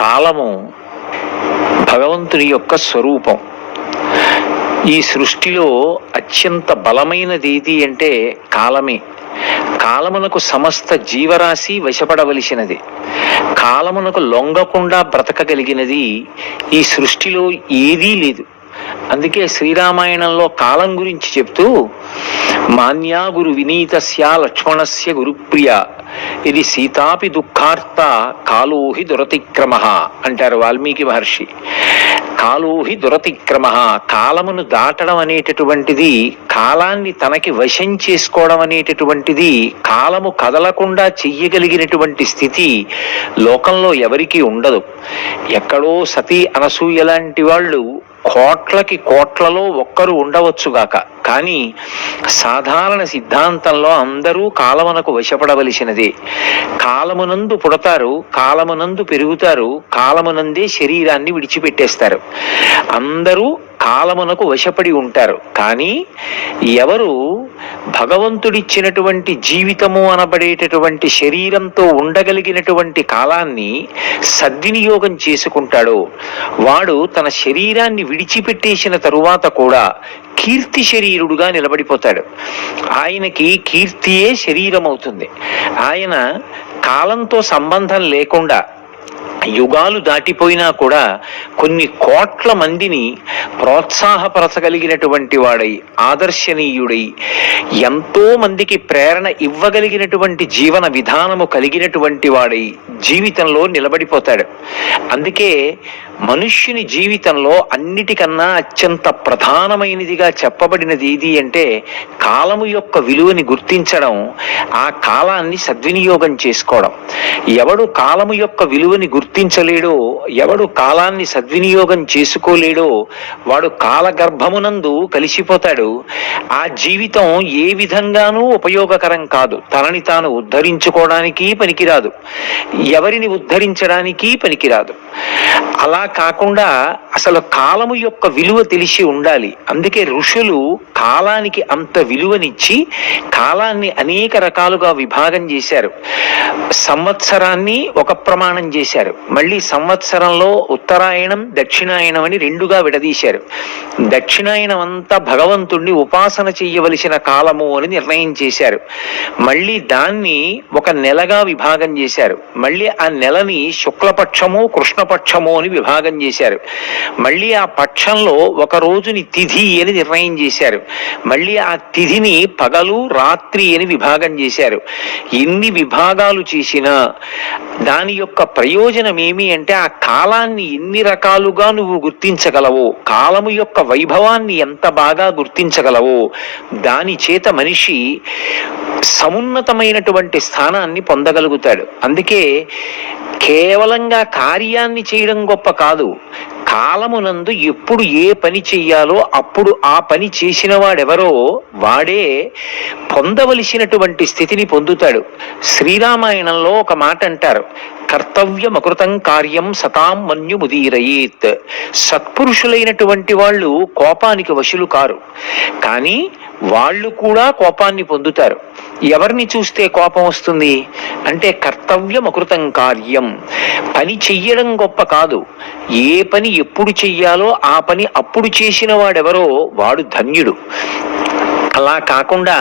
కాలము భగవంతుని యొక్క స్వరూపం. ఈ సృష్టిలో అత్యంత బలమైనది ఏది అంటే కాలమే. కాలమునకు సమస్త జీవరాశి వశపడవలసినది. కాలమునకు లొంగకుండా బ్రతకగలిగినది ఈ సృష్టిలో ఏదీ లేదు. అందుకే శ్రీరామాయణంలో కాలం గురించి చెప్తూ మాన్యా గురు వినీతస్య లక్ష్మణస్య గురుప్రియ ఇది సీతాపి దుఃఖార్త కాలోహి దురతిక్రమ అంటారు వాల్మీకి మహర్షి. కాలోహి దురతిక్రమ, కాలమును దాటడం అనేటటువంటిది, కాలాన్ని తనకి వశం చేసుకోవడం అనేటటువంటిది, కాలము కదలకుండా చెయ్యగలిగినటువంటి స్థితి లోకంలో ఎవరికీ ఉండదు. ఎక్కడో సతీ అనసూయ లాంటి వాళ్ళు కోట్లకి కోట్లలో ఒక్కరు ఉండవచ్చుగాక, కానీ సాధారణ సిద్ధాంతంలో అందరూ కాలమునకు వశపడవలసినదే. కాలమునందు పుడతారు, కాలమునందు పెరుగుతారు, కాలమునందే శరీరాన్ని విడిచిపెట్టేస్తారు. అందరూ కాలమునకు వశపడి ఉంటారు. కానీ ఎవరు భగవంతుడిచ్చినటువంటి జీవితము అనబడేటటువంటి శరీరంతో ఉండగలిగినటువంటి కాలాన్ని సద్వినియోగం చేసుకుంటాడో వాడు తన శరీరాన్ని విడిచిపెట్టేసిన తరువాత కూడా కీర్తి శరీరుడుగా నిలబడిపోతాడు. ఆయనకి కీర్తియే శరీరం అవుతుంది. ఆయన కాలంతో సంబంధం లేకుండా యుగాలు దాటిపోయినా కూడా కొన్ని కోట్ల మందిని ప్రోత్సాహపరచగలిగినటువంటి వాడై, ఆదర్శనీయుడై, ఎంతో మందికి ప్రేరణ ఇవ్వగలిగినటువంటి జీవన విధానము కలిగినటువంటి వాడై జీవితంలో నిలబడిపోతాడు. అందుకే మనుష్యుని జీవితంలో అన్నిటికన్నా అత్యంత ప్రధానమైనదిగా చెప్పబడినది ఏది అంటే కాలము యొక్క విలువని గుర్తించడం, ఆ కాలాన్ని సద్వినియోగం చేసుకోవడం. ఎవడు కాలము యొక్క విలువని గుర్తించలేడో, ఎవడు కాలాన్ని సద్వినియోగం చేసుకోలేడో వాడు కాలగర్భమునందు కలిసిపోతాడు. ఆ జీవితం ఏ విధంగానూ ఉపయోగకరం కాదు. తనని తాను ఉద్ధరించుకోవడానికి పనికిరాదు, ఎవరిని ఉద్ధరించడానికి పనికిరాదు. అలా కాకుండా అసలు కాలము యొక్క విలువ తెలిసి ఉండాలి. అందుకే ఋషులు కాలానికి అంత విలువనిచ్చి కాలాన్ని అనేక రకాలుగా విభాగం చేశారు. సంవత్సరాన్ని ఒక ప్రమాణం చేశారు, మళ్ళీ సంవత్సరంలో ఉత్తరాయణం దక్షిణాయనం అని రెండుగా విడదీశారు. దక్షిణాయనం అంతా భగవంతుణ్ణి ఉపాసన చెయ్యవలసిన కాలము అని నిర్ణయం చేశారు. మళ్ళీ దాన్ని ఒక నెలగా విభాగం చేశారు. మళ్ళీ ఆ నెలని శుక్లపక్షము కృష్ణపక్షము అని విభాగం చేశారు. మళ్ళీ ఆ పక్షంలో ఒక రోజుని తిథి అని నిర్ణయం చేశారు. మళ్ళీ ఆ తిథిని పగలు రాత్రి అని విభాగం చేశారు. ఎన్ని విభాగాలు చేసినా దాని యొక్క ప్రయోజనం ఏమి అంటే ఆ కాలాన్ని ఎన్ని రకాలుగా నువ్వు గుర్తించగలవో, కాలము యొక్క వైభవాన్ని ఎంత బాగా గుర్తించగలవో దాని చేత మనిషి సమున్నతమైనటువంటి స్థానాన్ని పొందగలుగుతాడు. అందుకే కేవలంగా కార్యాన్ని చేయడం గొప్ప కాదు, కాలమునందు ఎప్పుడు ఏ పని చెయ్యాలో అప్పుడు ఆ పని చేసిన వాడెవరో వాడే పొందవలసినటువంటి స్థితిని పొందుతాడు. శ్రీరామాయణంలో ఒక మాట అంటారు, కర్తవ్యమకృతం కార్యం సతాం మన్యుముదీరయేత్. సత్పురుషులైనటువంటి వాళ్ళు కోపానికి వశులు కారు, కానీ వాళ్ళు కూడా కోపాన్ని పొందుతారు. ఎవరిని చూస్తే కోపం వస్తుంది అంటే కర్తవ్యమకృతం కార్యం, పని చెయ్యడం గొప్ప కాదు, ఏ పని ఎప్పుడు చెయ్యాలో ఆ పని అప్పుడు చేసిన వాడెవరో వాడు ధన్యుడు. అలా కాకుండా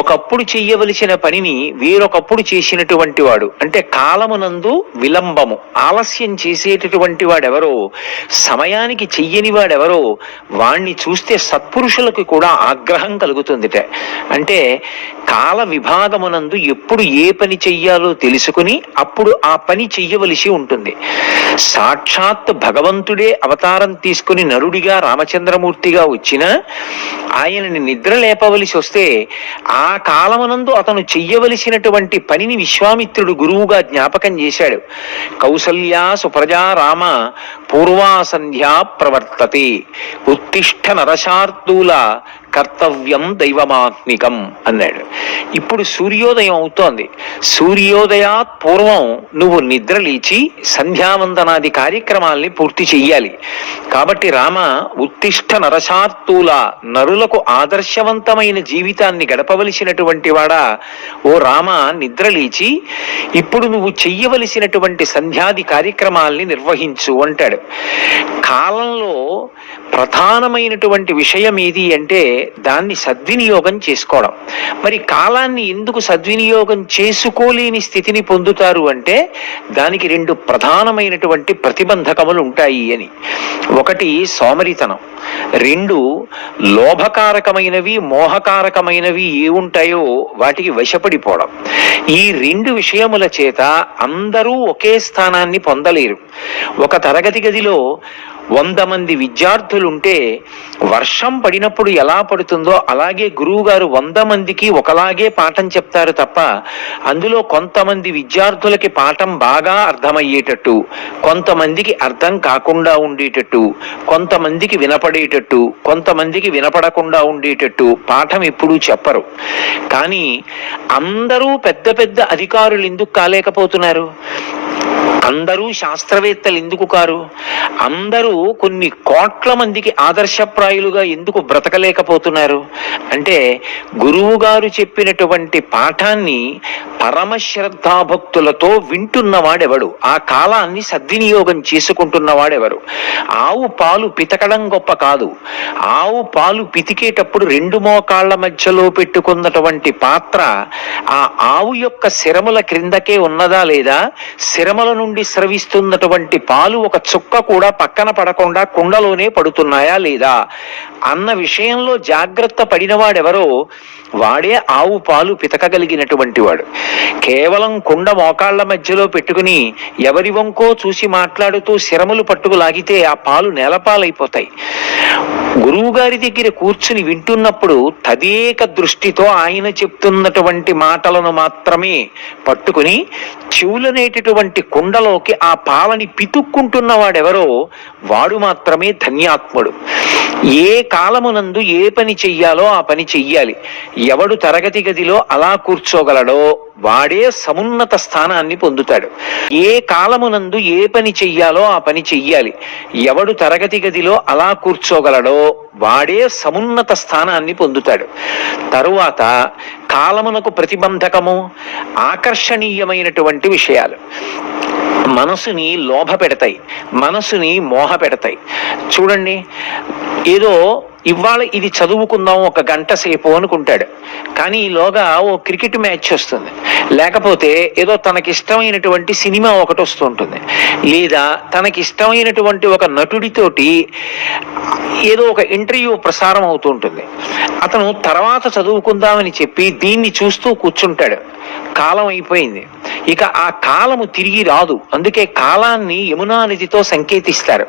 ఒకప్పుడు చెయ్యవలసిన పనిని వేరొకప్పుడు చేసినటువంటి వాడు అంటే కాలమునందు విలంబము, ఆలస్యం చేసేటటువంటి వాడెవరో, సమయానికి చెయ్యని వాడెవరో వాణ్ణి చూస్తే సత్పురుషులకు కూడా ఆగ్రహం కలుగుతుందిట. అంటే కాల విభాగమునందు ఎప్పుడు ఏ పని చెయ్యాలో తెలుసుకుని అప్పుడు ఆ పని చెయ్యవలసి ఉంటుంది. సాక్షాత్ భగవంతుడే అవతారం తీసుకుని నరుడిగా రామచంద్రమూర్తిగా వచ్చినా ఆయనని నిద్ర లేపవలసి వస్తే ఆ కాలమునందు అతను చెయ్యవలసినటువంటి పనిని విశ్వామిత్రుడు గురువుగా జ్ఞాపకం చేశాడు. కౌసల్యా సుప్రజా రామ పూర్వా సంధ్యా ప్రవర్తతే ఉత్తిష్ట నరశార్దూల కర్తవ్యం దైవమాత్మికం అన్నాడు. ఇప్పుడు సూర్యోదయం అవుతోంది. సూర్యోదయాత్ పూర్వం నువ్వు నిద్ర లేచి సంధ్యావందనాది కార్యక్రమాల్ని పూర్తి చెయ్యాలి. కాబట్టి రామ, ఉత్తిష్ట నరశార్తూల, నరులకు ఆదర్శవంతమైన జీవితాన్ని గడపవలసినటువంటి వాడా, ఓ రామ నిద్రలేచి ఇప్పుడు నువ్వు చెయ్యవలసినటువంటి సంధ్యాది కార్యక్రమాల్ని నిర్వహించు అంటాడు. కాలంలో ప్రధానమైనటువంటి విషయం ఏది అంటే దాన్ని సద్వినియోగం చేసుకోవడం. మరి కాలాన్ని ఎందుకు సద్వినియోగం చేసుకోలేని స్థితిని పొందుతారు అంటే దానికి రెండు ప్రధానమైనటువంటి ప్రతిబంధకములు ఉంటాయి అని. ఒకటి సోమరితనం, రెండు లోభకారకమైనవి మోహకారకమైనవి ఏ ఉంటాయో వాటికి వశపడిపోవడం. ఈ రెండు విషయముల చేత అందరూ ఒకే స్థానాన్ని పొందలేరు. ఒక తరగతి గదిలో 100 మంది విద్యార్థులుంటే వర్షం పడినప్పుడు ఎలా పడుతుందో అలాగే గురువు గారు 100 మందికి ఒకలాగే పాఠం చెప్తారు తప్ప అందులో కొంతమంది విద్యార్థులకి పాఠం బాగా అర్థమయ్యేటట్టు, కొంతమందికి అర్థం కాకుండా ఉండేటట్టు, కొంతమందికి వినపడేటట్టు, కొంతమందికి వినపడకుండా ఉండేటట్టు పాఠం ఎప్పుడూ చెప్పరు. కానీ అందరూ పెద్ద పెద్ద అధికారులు ఎందుకు కాలేకపోతున్నారు? అందరూ శాస్త్రవేత్తలు ఎందుకు కారు? అందరూ కొన్ని కోట్ల మందికి ఆదర్శప్రాయులుగా ఎందుకు బ్రతకలేకపోతున్నారు అంటే గురువు గారు చెప్పినటువంటి పాఠాన్ని పరమశ్రద్ధాభక్తులతో వింటున్నవాడెవడు, ఆ కాలాన్ని సద్వినియోగం చేసుకుంటున్నవాడెవరు? ఆవు పాలు పితకడం గొప్ప కాదు. ఆవు పాలు పితికేటప్పుడు 2 మోకాళ్ల మధ్యలో పెట్టుకున్నటువంటి పాత్ర ఆ ఆవు యొక్క శిరముల క్రిందకే ఉన్నదా లేదా, శిరముల నుండి స్రవిస్తున్నటువంటి పాలు ఒక చుక్క కూడా పక్కన పడకుండా కుండలోనే పడుతున్నాయా లేదా అన్న విషయంలో జాగ్రత్త పడినవాడెవరో వాడే ఆవు పాలు పితకగలిగినటువంటి వాడు. కేవలం కుండ మోకాళ్ల మధ్యలో పెట్టుకుని ఎవరి వంకో చూసి మాట్లాడుతూ శిరములు పట్టుకు లాగితే ఆ పాలు నేలపాలైపోతాయి. గురువు గారి దగ్గర కూర్చుని వింటున్నప్పుడు తదేక దృష్టితో ఆయన చెప్తున్నటువంటి మాటలను మాత్రమే పట్టుకుని చెవులనేటటువంటి కుండలోకి ఆ పాలని పితుక్కుంటున్న వాడెవరో వాడు మాత్రమే ధన్యాత్ముడు. ఏ కాలమునందు ఏ పని చెయ్యాలో ఆ పని చెయ్యాలి. ఎవడు తరగతి గదిలో అలా కూర్చోగలడో వాడే సమున్నత స్థానాన్ని పొందుతాడు. ఏ కాలమునందు ఏ పని చెయ్యాలో ఆ పని చెయ్యాలి. ఎవడు తరగతి గదిలో అలా కూర్చోగలడో వాడే సమున్నత స్థానాన్ని పొందుతాడు. తరువాత కాలమునకు ప్రతిబంధకము ఆకర్షణీయమైనటువంటి విషయాలు మనసుని లోభ పెడతాయి, మనసుని మోహ పెడతాయి. చూడండి, ఏదో ఇవాళ ఇది చదువుకుందాం 1 గంట సేపు అనుకుంటాడు, కానీ ఈలోగా ఓ క్రికెట్ మ్యాచ్ వస్తుంది, లేకపోతే ఏదో తనకిష్టమైనటువంటి సినిమా ఒకటి వస్తూ ఉంటుంది, లేదా తనకిష్టమైనటువంటి ఒక నటుడితోటి ఏదో ఒక ఇంటర్వ్యూ ప్రసారం అవుతూ ఉంటుంది. అతను తర్వాత చదువుకుందామని చెప్పి దీన్ని చూస్తూ కూర్చుంటాడు. కాలం అయిపోయింది, ఇక ఆ కాలము తిరిగి రాదు. అందుకే కాలాన్ని యమునా నదితో సంకేతిస్తారు.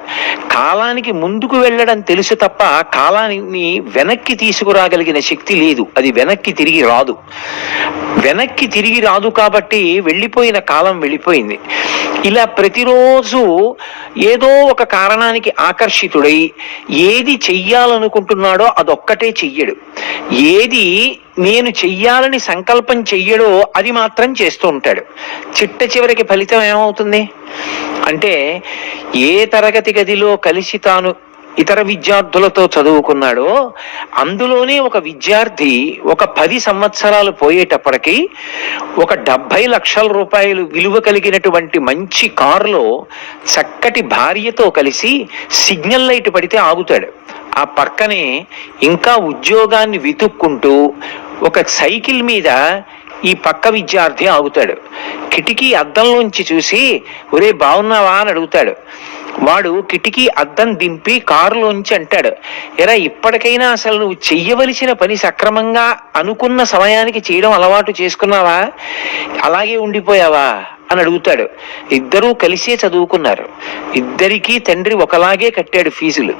కాలానికి ముందుకు వెళ్ళడం తెలుసు తప్ప కాలాన్ని వెనక్కి తీసుకురాగలిగిన శక్తి లేదు. అది వెనక్కి తిరిగి రాదు. వెనక్కి తిరిగి రాదు కాబట్టి వెళ్ళిపోయిన కాలం వెళ్ళిపోయింది. ఇలా ప్రతిరోజు ఏదో ఒక కారణానికి ఆకర్షితుడై ఏది చెయ్యాలనుకుంటున్నాడో అదొక్కటే చెయ్యడు. ఏది నేను చెయ్యాలని సంకల్పం చెయ్యడో అది మాత్రం చేస్తూ ఉంటాడు. చిట్ట చివరికి ఫలితం ఏమవుతుంది అంటే ఏ తరగతి గదిలో కలిసి తాను ఇతర విద్యార్థులతో చదువుకున్నాడో అందులోనే ఒక విద్యార్థి ఒక 10 సంవత్సరాలు పోయేటప్పటికి ఒక 70 లక్షల రూపాయలు విలువ కలిగినటువంటి మంచి కారులో చక్కటి భార్యతో కలిసి సిగ్నల్ లైట్ పడితే ఆగుతాడు. ఆ పక్కనే ఇంకా ఉద్యోగాన్ని వెతుక్కుంటూ ఒక సైకిల్ మీద ఈ పక్క విద్యార్థి ఆగుతాడు. కిటికీ అద్దంలోంచి చూసి ఒరే బాగున్నావా అని అడుగుతాడు. వాడు కిటికీ అద్దం దింపి కారులోంచి అంటాడు, ఎరా ఇప్పటికైనా అసలు నువ్వు చెయ్యవలసిన పని సక్రమంగా అనుకున్న సమయానికి చేయడం అలవాటు చేసుకున్నావా, అలాగే ఉండిపోయావా అని అడుగుతాడు. ఇద్దరూ కలిసే చదువుకున్నారు, ఇద్దరికీ తండ్రి ఒకలాగే కట్టాడు ఫీజులు,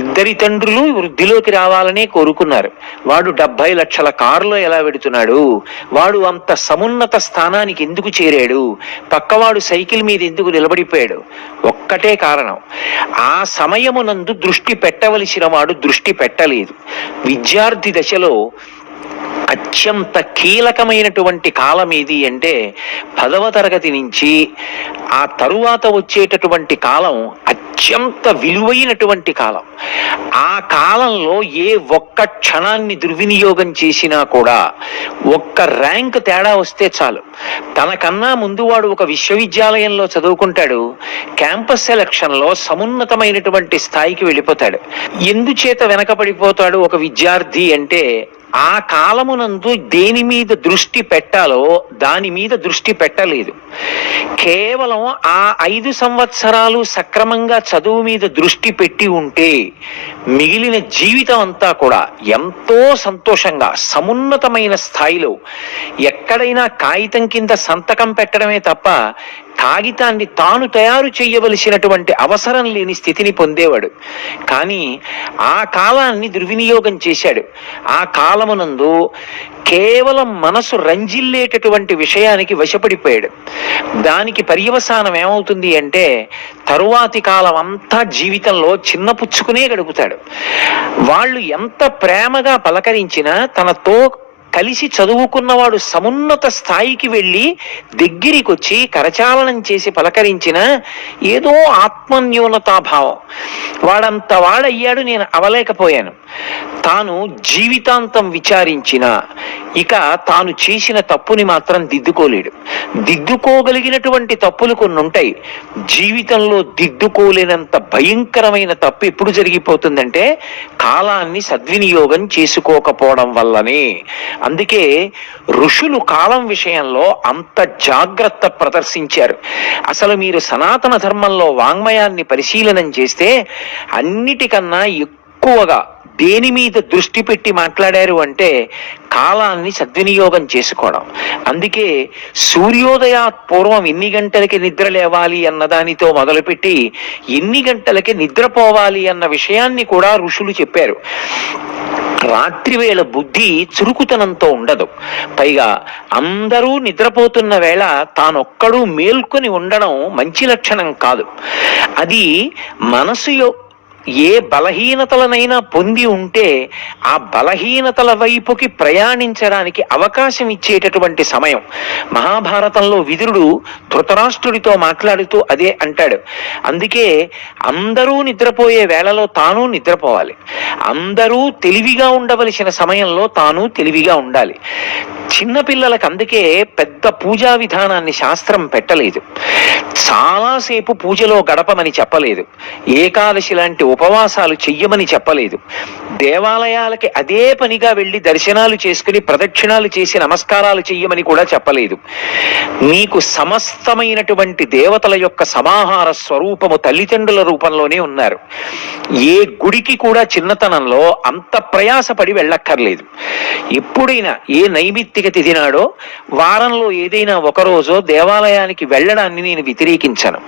ఇద్దరి తండ్రులు వృద్ధిలోకి రావాలనే కోరుకున్నారు. వాడు 70 లక్షల కారులో ఎలా పెడుతున్నాడు, వాడు అంత సమున్నత స్థానానికి ఎందుకు చేరాడు, పక్కవాడు సైకిల్ మీద ఎందుకు నిలబడిపోయాడు? ఒక్కటే కారణం, ఆ సమయమునందు దృష్టి పెట్టవలసిన వాడు దృష్టి పెట్టలేదు. విద్యార్థి దశలో అత్యంత కీలకమైనటువంటి కాలం ఏది అంటే 10వ తరగతి నుంచి ఆ తరువాత వచ్చేటటువంటి కాలం అత్యంత విలువైనటువంటి కాలం. ఆ కాలంలో ఏ ఒక్క క్షణాన్ని దుర్వినియోగం చేసినా కూడా ఒక్క ర్యాంక్ తేడా వస్తే చాలు, తనకన్నా ముందు వాడు ఒక విశ్వవిద్యాలయంలో చదువుకుంటాడు, క్యాంపస్ సెలక్షన్లో సమున్నతమైనటువంటి స్థాయికి వెళ్ళిపోతాడు. ఎందుచేత వెనకబడిపోతాడు ఒక విద్యార్థి అంటే, ఆ కాలమునందు దేని మీద దృష్టి పెట్టాలో దాని మీద దృష్టి పెట్టలేదు. కేవలం ఆ 5 సంవత్సరాలు సక్రమంగా చదువు మీద దృష్టి పెట్టి ఉంటే మిగిలిన జీవితం అంతా కూడా ఎంతో సంతోషంగా సమున్నతమైన స్థాయిలో, ఎక్కడైనా కాగితం కింద సంతకం పెట్టడమే తప్ప కాగితాన్ని తాను తయారు చేయవలసినటువంటి అవసరం లేని స్థితిని పొందేవాడు. కానీ ఆ కాలాన్ని దుర్వినియోగం చేశాడు. ఆ కాలమునందు కేవలం మనసు రంజిల్లేటటువంటి విషయానికి వశపడిపోయాడు. దానికి పర్యవసానం ఏమవుతుంది అంటే, తరువాతి కాలం అంతా జీవితంలో చిన్నపుచ్చుకునే గడుపుతాడు. వాళ్ళు ఎంత ప్రేమగా పలకరించినా, తనతో కలిసి చదువుకున్నవాడు సమున్నత స్థాయికి వెళ్ళి దగ్గరికి వచ్చి కరచాలనం చేసి పలకరించిన ఏదో ఆత్మన్యూనతాభావం, వాడంత వాడయ్యాడు, నేను అవలేకపోయాను. తాను జీవితాంతం విచారించిన ఇక తాను చేసిన తప్పుని మాత్రం దిద్దుకోలేడు. దిద్దుకోగలిగినటువంటి తప్పులు కొన్ని ఉంటాయి, జీవితంలో దిద్దుకోలేనంత భయంకరమైన తప్పు ఎప్పుడు జరిగిపోతుందంటే కాలాన్ని సద్వినియోగం చేసుకోకపోవడం వల్లనే. అందుకే ఋషులు కాలం విషయంలో అంత జాగ్రత్త ప్రదర్శించారు. అసలు మీరు సనాతన ధర్మంలో వాంగ్మయాన్ని పరిశీలనం చేస్తే అన్నిటికన్నా ఎక్కువగా దేని మీద దృష్టి పెట్టి మాట్లాడారు అంటే కాలాన్ని సద్వినియోగం చేసుకోవడం. అందుకే సూర్యోదయాత్ పూర్వం ఎన్ని గంటలకి నిద్ర లేవాలి అన్నదానితో మొదలుపెట్టి ఎన్ని గంటలకి నిద్రపోవాలి అన్న విషయాన్ని కూడా ఋషులు చెప్పారు. రాత్రి వేళ బుద్ధి చురుకుతనంతో ఉండదు. పైగా అందరూ నిద్రపోతున్న వేళ తానొక్కడూ మేల్కొని ఉండడం మంచి లక్షణం కాదు. అది మనసు ఏ బలహీనతలనైనా పొంది ఉంటే ఆ బలహీనతల వైపుకి ప్రయాణించడానికి అవకాశం ఇచ్చేటటువంటి సమయం. మహాభారతంలో విదురుడు ధృతరాష్ట్రుడితో మాట్లాడుతూ అదే అంటాడు. అందుకే అందరూ నిద్రపోయే వేళలో తాను నిద్రపోవాలి, అందరూ తెలివిగా ఉండవలసిన సమయంలో తాను తెలివిగా ఉండాలి. చిన్నపిల్లలకు అందుకే పెద్ద పూజా విధానాన్ని శాస్త్రం పెట్టలేదు, చాలాసేపు పూజలో గడపమని చెప్పలేదు, ఏకాదశి లాంటి ఉపవాసాలు చెయ్యమని చెప్పలేదు, దేవాలయాలకి అదే పనిగా వెళ్ళి దర్శనాలు చేసుకుని ప్రదక్షిణాలు చేసి నమస్కారాలు చెయ్యమని కూడా చెప్పలేదు. నీకు సమస్తమైనటువంటి దేవతల యొక్క సమాహార స్వరూపము తల్లిదండ్రుల రూపంలోనే ఉన్నారు. ఏ గుడికి కూడా చిన్నతనంలో అంత ప్రయాసపడి వెళ్ళక్కర్లేదు. ఎప్పుడైనా ఏ నైమిత్తిక తిథి నాడో వారంలో ఏదైనా ఒకరోజో దేవాలయానికి వెళ్ళడాన్ని నేను వ్యతిరేకించను.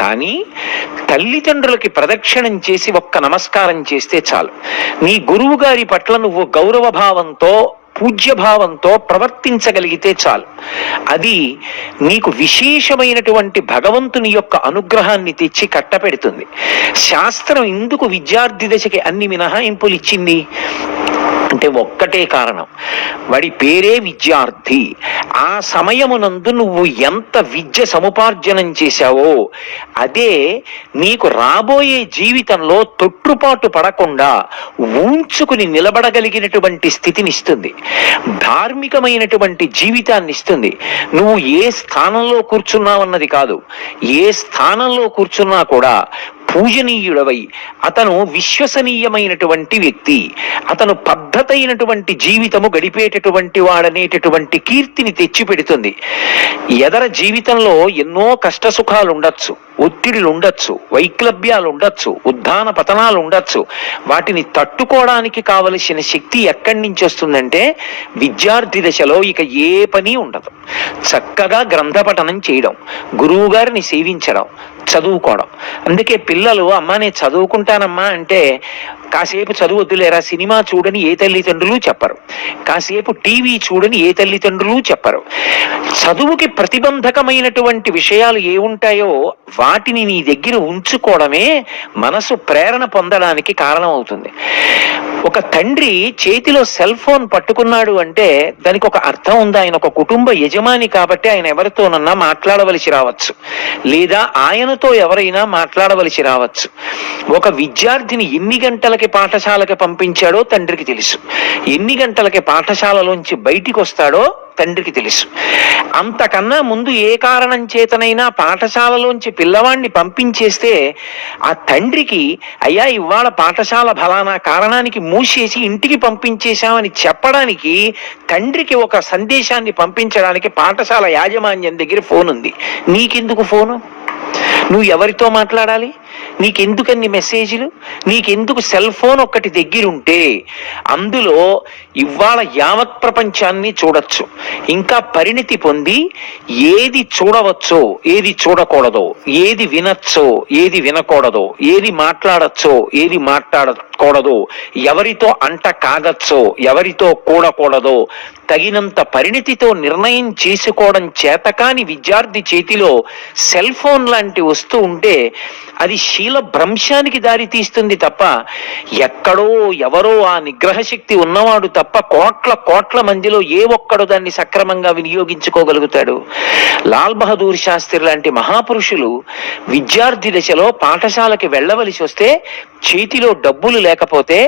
కానీ తల్లిదండ్రులకి ప్రదక్షిణం చేసి ఒక్క నమస్కారం చేస్తే చాలు. నీ గురువు గారి పట్ల నువ్వు గౌరవ భావంతో పూజ్యభావంతో ప్రవర్తించగలిగితే చాలు. అది నీకు విశేషమైనటువంటి భగవంతుని యొక్క అనుగ్రహాన్ని తెచ్చి కట్టపెడుతుంది. శాస్త్రం ఎందుకు విద్యార్థి దశకి అన్ని మినహాయింపులు ఇచ్చింది అంటే ఒక్కటే కారణం, వాడి పేరే విద్యార్థి. ఆ సమయమునందు నువ్వు ఎంత విద్య సముపార్జనం చేశావో అదే నీకు రాబోయే జీవితంలో తొట్టుపాటు పడకుండా ఊంచుకుని నిలబడగలిగినటువంటి స్థితినిస్తుంది, ధార్మికమైనటువంటి జీవితాన్ని ఇస్తుంది. నువ్వు ఏ స్థానంలో కూర్చున్నావన్నది కాదు, ఏ స్థానంలో కూర్చున్నా కూడా పూజనీయుడవై, అతను విశ్వసనీయమైనటువంటి వ్యక్తి, అతను పద్ధతైనటువంటి జీవితము గడిపేటటువంటి వాడనేటటువంటి కీర్తిని తెచ్చిపెడుతుంది. ఎదర జీవితంలో ఎన్నో కష్ట సుఖాలు ఉండొచ్చు, ఒత్తిడిలు ఉండొచ్చు, వైక్లభ్యాలు ఉండొచ్చు, ఉద్ధాన పతనాలు ఉండొచ్చు. వాటిని తట్టుకోవడానికి కావలసిన శక్తి ఎక్కడి నుంచి వస్తుందంటే విద్యార్థి దశలో ఇక ఏ పని ఉండదు. చక్కగా గ్రంథపఠనం చేయడం, గురువు గారిని సేవించడం, చదువుకోవడం. అందుకే పిల్లలు అమ్మ నేను చదువుకుంటానమ్మా అంటే కాసేపు చదువు వద్దులేరా సినిమా చూడని ఏ తల్లిదండ్రులు చెప్పరు, కాసేపు టీవీ చూడని ఏ తల్లిదండ్రులు చెప్పరు. చదువుకి ప్రతిబంధకమైనటువంటి విషయాలు ఏ ఉంటాయో వాటిని నీ దగ్గర ఉంచుకోవడమే మనసు ప్రేరణ పొందడానికి కారణం అవుతుంది. ఒక తండ్రి చేతిలో సెల్ ఫోన్ పట్టుకున్నాడు అంటే దానికి ఒక అర్థం ఉంది. ఆయన ఒక కుటుంబ యజమాని కాబట్టి ఆయన ఎవరితోనన్నా మాట్లాడవలసి రావచ్చు, లేదా ఆయనతో ఎవరైనా మాట్లాడవలసి రావచ్చు. ఒక విద్యార్థిని ఎన్ని గంటలకి పాఠశాలకి పంపించాడో తండ్రికి తెలుసు, ఎన్ని గంటలకి పాఠశాలలోంచి బయటికి వస్తాడో తండ్రికి తెలుసు. అంతకన్నా ముందు ఏ కారణం చేతనైనా పాఠశాలలోంచి పిల్లవాడిని పంపించేస్తే ఆ తండ్రికి అయ్యా ఇవాళ పాఠశాల ఫలానా కారణానికి మూసేసి ఇంటికి పంపించేశామని చెప్పడానికి తండ్రికి ఒక సందేశాన్ని పంపించడానికి పాఠశాల యాజమాన్యం దగ్గర ఫోన్ ఉంది. నీకెందుకు ఫోను? నువ్వు ఎవరితో మాట్లాడాలి? నీకెందుకన్ని మెసేజ్లు? నీకెందుకు సెల్ ఫోన్ ఒక్కటి దగ్గరుంటే అందులో ఇవాళ యావత్ ప్రపంచాన్ని చూడొచ్చు. ఇంకా పరిణితి పొంది ఏది చూడవచ్చో ఏది చూడకూడదో, ఏది వినొచ్చో ఏది వినకూడదో, ఏది మాట్లాడచ్చో ఏది మాట్లాడకూడదో, ఎవరితో అంట కాగచ్చో ఎవరితో కూడకూడదో తగినంత పరిణితితో నిర్ణయం చేసుకోవడం చేతకాని విద్యార్థి చేతిలో సెల్ ఫోన్ లాంటి వస్తూ ఉంటే అది శీల భ్రంశానికి దారి తీస్తుంది తప్ప ఎక్కడో ఎవరో ఆ నిగ్రహ శక్తి ఉన్నవాడు తప్ప కోట్ల మందిలో ఏ ఒక్కడు దాన్ని సక్రమంగా వినియోగించుకోగలుగుతాడు? లాల్ బహదూర్ శాస్త్రి లాంటి మహాపురుషులు విద్యార్థి దశలో పాఠశాలకి వెళ్ళవలసి వస్తే చేతిలో డబ్బులు లేకపోతే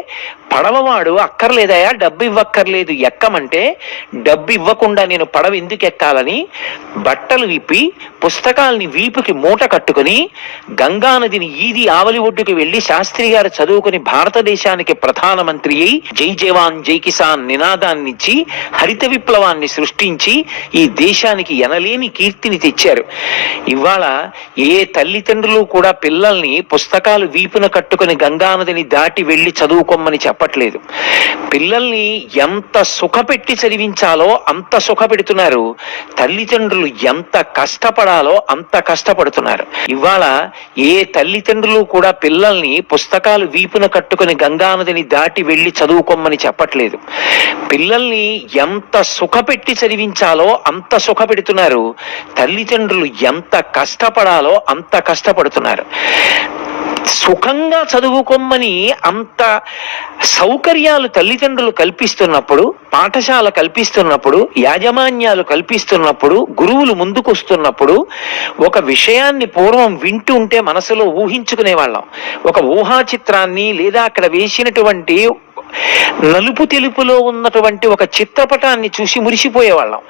పడవవాడు అక్కర్లేదయా డబ్బు ఇవ్వక్కర్లేదు ఎక్కమంటే డబ్బు ఇవ్వకుండా నేను పడవ ఎందుకు ఎక్కాలని బట్టలు విప్పి పుస్తకాల్ని వీపుకి మూట కట్టుకుని గంగా నదిని ఈది ఆవలి ఒడ్డుకి వెళ్లి శాస్త్రి గారు చదువుకుని భారతదేశానికి ప్రధానమంత్రి అయి జై జవాన్ జై కిసాన్ నినాదాన్నిచ్చి హరిత విప్లవాన్ని సృష్టించి ఈ దేశానికి ఎనలేని కీర్తిని తెచ్చారు. ఇవాళ ఏ తల్లిదండ్రులు కూడా పిల్లల్ని పుస్తకాలు వీపున కట్టుకుని గంగానదిని దాటి వెళ్లి చదువుకోమని చెప్పట్లేదు. పిల్లల్ని ఎంత సుఖపెట్టి చదివించాలో అంత సుఖపెడుతున్నారు, తల్లిదండ్రులు ఎంత కష్టపడాలో అంత కష్టపడుతున్నారు. ఇవాళ ఏ తల్లిదండ్రులు కూడా పిల్లల్ని పుస్తకాలు వీపున కట్టుకుని గంగానదిని దాటి వెళ్లి చదువుకోమని చెప్పట్లేదు. పిల్లల్ని ఎంత సుఖపెట్టి చదివించాలో అంత సుఖపెడుతున్నారు, తల్లిదండ్రులు ఎంత కష్టపడాలో అంత కష్టపడుతున్నారు. సుఖంగా చదువుకోమని అంత సౌకర్యాలు తల్లిదండ్రులు కల్పిస్తున్నప్పుడు, పాఠశాల కల్పిస్తున్నప్పుడు, యాజమాన్యాలు కల్పిస్తున్నప్పుడు, గురువులు ముందుకొస్తున్నప్పుడు ఒక విషయాన్ని పూర్వం వింటూ ఉంటే మనసులో ఊహించుకునే వాళ్ళం. ఒక ఊహా చిత్రాన్ని లేదా అక్కడ వేసినటువంటి నలుపు తెలుపులో ఉన్నటువంటి ఒక చిత్రపటాన్ని చూసి మురిసిపోయేవాళ్ళం.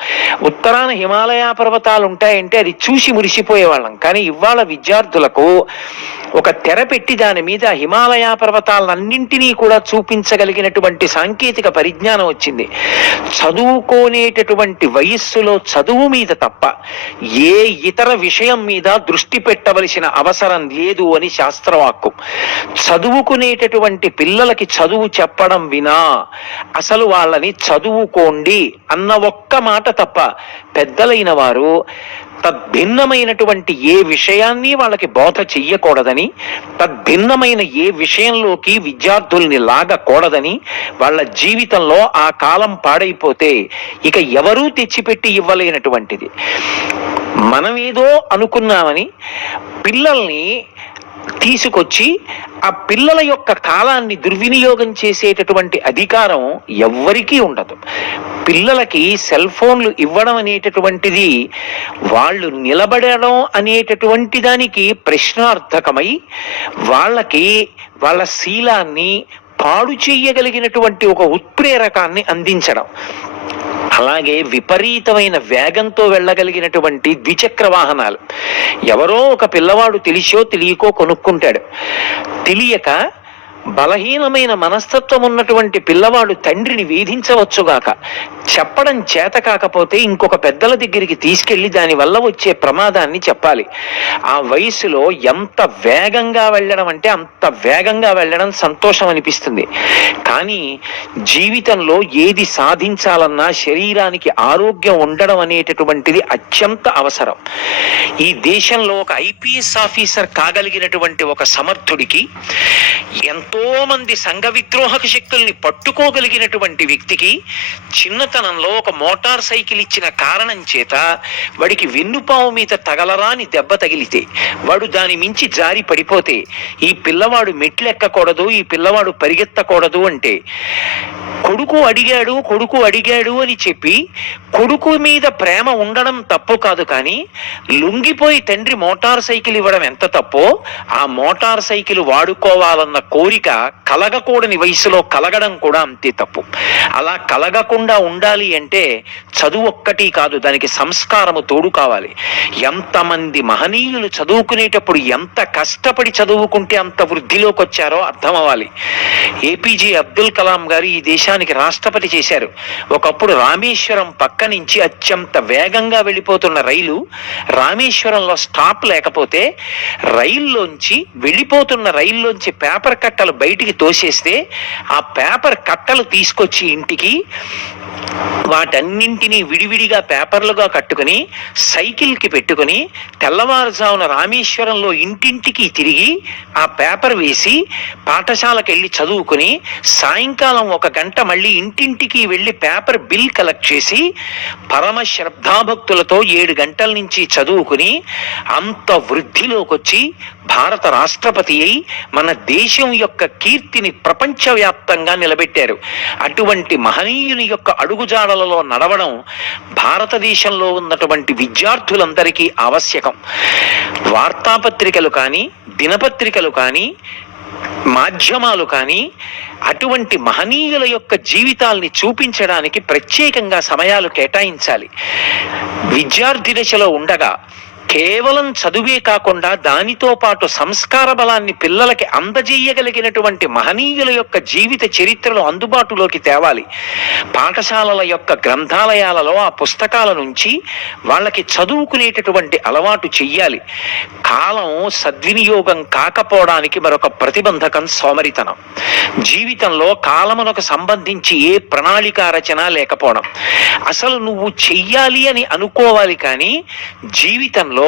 ఉత్తరాన హిమాలయ పర్వతాలు ఉంటాయంటే అది చూసి మురిసిపోయేవాళ్ళం. కానీ ఇవాళ విద్యార్థులకు ఒక తెర పెట్టి దాని మీద హిమాలయ పర్వతాలన్నింటినీ కూడా చూపించగలిగినటువంటి సాంకేతిక పరిజ్ఞానం వచ్చింది. చదువుకోనేటటువంటి వయస్సులో చదువు మీద తప్ప ఏ ఇతర విషయం మీద దృష్టి పెట్టవలసిన అవసరం లేదు అని శాస్త్రవాక్కు. చదువుకునేటటువంటి పిల్లలకి చదువు చెప్పడం వినా అసలు వాళ్ళని చదువుకోండి అన్న ఒక్క మాట తప్ప పెద్దలైన వారు తద్భిన్నమైనటువంటి ఏ విషయాన్ని వాళ్ళకి బోధ చెయ్యకూడదని, తద్భిన్నమైన ఏ విషయంలోకి విద్యార్థుల్ని లాగకూడదని, వాళ్ళ జీవితంలో ఆ కాలం పాడైపోతే ఇక ఎవరూ తెచ్చిపెట్టి ఇవ్వలేనటువంటిది. మనమేదో అనుకున్నామని పిల్లల్ని తీసుకొచ్చి ఆ పిల్లల యొక్క కాలాన్ని దుర్వినియోగం చేసేటటువంటి అధికారం ఎవ్వరికీ ఉండదు. పిల్లలకి సెల్ ఫోన్లు ఇవ్వడం అనేటటువంటిది వాళ్ళు నిలబడడం అనేటటువంటి దానికి ప్రశ్నార్థకమై వాళ్ళకి వాళ్ళ శీలాన్ని పాడు చేయగలిగినటువంటి ఒక ఉత్ప్రేరకాన్ని అందించడం. అలాగే విపరీతమైన వేగంతో వెళ్ళగలిగినటువంటి ద్విచక్ర వాహనాలు. ఎవరో ఒక పిల్లవాడు తెలిసో తెలియకో కొనుక్కుంటాడు. తెలియక బలహీనమైన మనస్తత్వం ఉన్నటువంటి పిల్లవాడు తండ్రిని వేధించవచ్చుగాక, చెప్పడం చేత కాకపోతే ఇంకొక పెద్దల దగ్గరికి తీసుకెళ్లి దానివల్ల వచ్చే ప్రమాదాన్ని చెప్పాలి. ఆ వయసులో ఎంత వేగంగా వెళ్ళడం అంటే అంత వేగంగా వెళ్ళడం సంతోషం అనిపిస్తుంది. కానీ జీవితంలో ఏది సాధించాలన్నా శరీరానికి ఆరోగ్యం ఉండడం అనేటటువంటిది అత్యంత అవసరం. ఈ దేశంలో ఒక ఐపీఎస్ ఆఫీసర్ కాగలిగినటువంటి ఒక సమర్థుడికి, ఎంతో మంది సంఘ విద్రోహక శక్తుల్ని పట్టుకోగలిగినటువంటి వ్యక్తికి చిన్నతనంలో ఒక మోటార్ సైకిల్ ఇచ్చిన కారణం చేత వాడికి వెన్నుపాము మీద తగలరాని దెబ్బ తగిలితే, వాడు దాని మించి జారి పడిపోతే, ఈ పిల్లవాడు మెట్లు ఎక్కకూడదు, ఈ పిల్లవాడు పరిగెత్తకూడదు అంటే, కొడుకు అడిగాడు అని చెప్పి కొడుకు మీద ప్రేమ ఉండడం తప్పు కాదు. కానీ లొంగిపోయి తండ్రి మోటార్ సైకిల్ ఇవ్వడం ఎంత తప్పో, ఆ మోటార్ సైకిల్ వాడుకోవాలన్న కోరిక కలగకూడని వయసులో కలగడం కూడా అంతే తప్పు. అలా కలగకుండా ఉండాలి అంటే చదువు ఒక్కటి కాదు, దానికి సంస్కారము తోడు కావాలి. ఎంతమంది మహనీయులు చదువుకునేటప్పుడు ఎంత కష్టపడి చదువుకుంటే అంత వృద్ధిలోకి వచ్చారో అర్థం అవ్వాలి. ఏపీజే అబ్దుల్ కలాం గారు ఈ దేశానికి రాష్ట్రపతి చేశారు. ఒకప్పుడు రామేశ్వరం పక్క నుంచి అత్యంత వేగంగా వెళ్ళిపోతున్న రైలు, రామేశ్వరంలో స్టాప్ లేకపోతే వెళ్ళిపోతున్న రైల్లోంచి పేపర్ కట్టలు బయటికి తోసేస్తే, ఆ పేపర్ కట్టలు తీసుకొచ్చి ఇంటికి వాటన్నింటినీ విడివిడిగా పేపర్లుగా కట్టుకుని సైకిల్కి పెట్టుకుని తెల్లవారుజామున రామేశ్వరంలో ఇంటింటికి తిరిగి ఆ పేపర్ వేసి పాఠశాలకు వెళ్ళి చదువుకుని, సాయంకాలం 1 గంట మళ్ళీ ఇంటింటికి వెళ్ళి పేపర్ బిల్ కలెక్ట్ చేసి పరమ శ్రద్ధాభక్తులతో 7 గంటల నుంచి చదువుకుని అంత వృద్ధిలోకి వచ్చి భారత రాష్ట్రపతి అయి మన దేశం యొక్క కీర్తిని ప్రపంచవ్యాప్తంగా నిలబెట్టారు. అటువంటి మహనీయుని యొక్క అడుగుజాడలలో నడవడం భారతదేశంలో ఉన్నటువంటి విద్యార్థులందరికీ ఆవశ్యకం. వార్తాపత్రికలు కానీ, దినపత్రికలు కానీ, మాధ్యమాలు కానీ అటువంటి మహనీయుల యొక్క జీవితాల్ని చూపించడానికి ప్రత్యేకంగా సమయాలు కేటాయించాలి. విద్యార్థి దశలో ఉండగా కేవలం చదువే కాకుండా దానితో పాటు సంస్కార బలాన్ని పిల్లలకి అందజేయగలిగినటువంటి మహనీయుల యొక్క జీవిత చరిత్రలు అందుబాటులోకి తేవాలి. పాఠశాలల యొక్క గ్రంథాలయాలలో ఆ పుస్తకాల నుంచి వాళ్ళకి చదువుకునేటటువంటి అలవాటు చెయ్యాలి. కాలం సద్వినియోగం కాకపోవడానికి మరొక ప్రతిబంధకం సోమరితనం. జీవితంలో కాలమునకు సంబంధించి ఏ ప్రణాళిక రచన లేకపోవడం. అసలు నువ్వు చెయ్యాలి అని అనుకోవాలి, కానీ జీవితంలో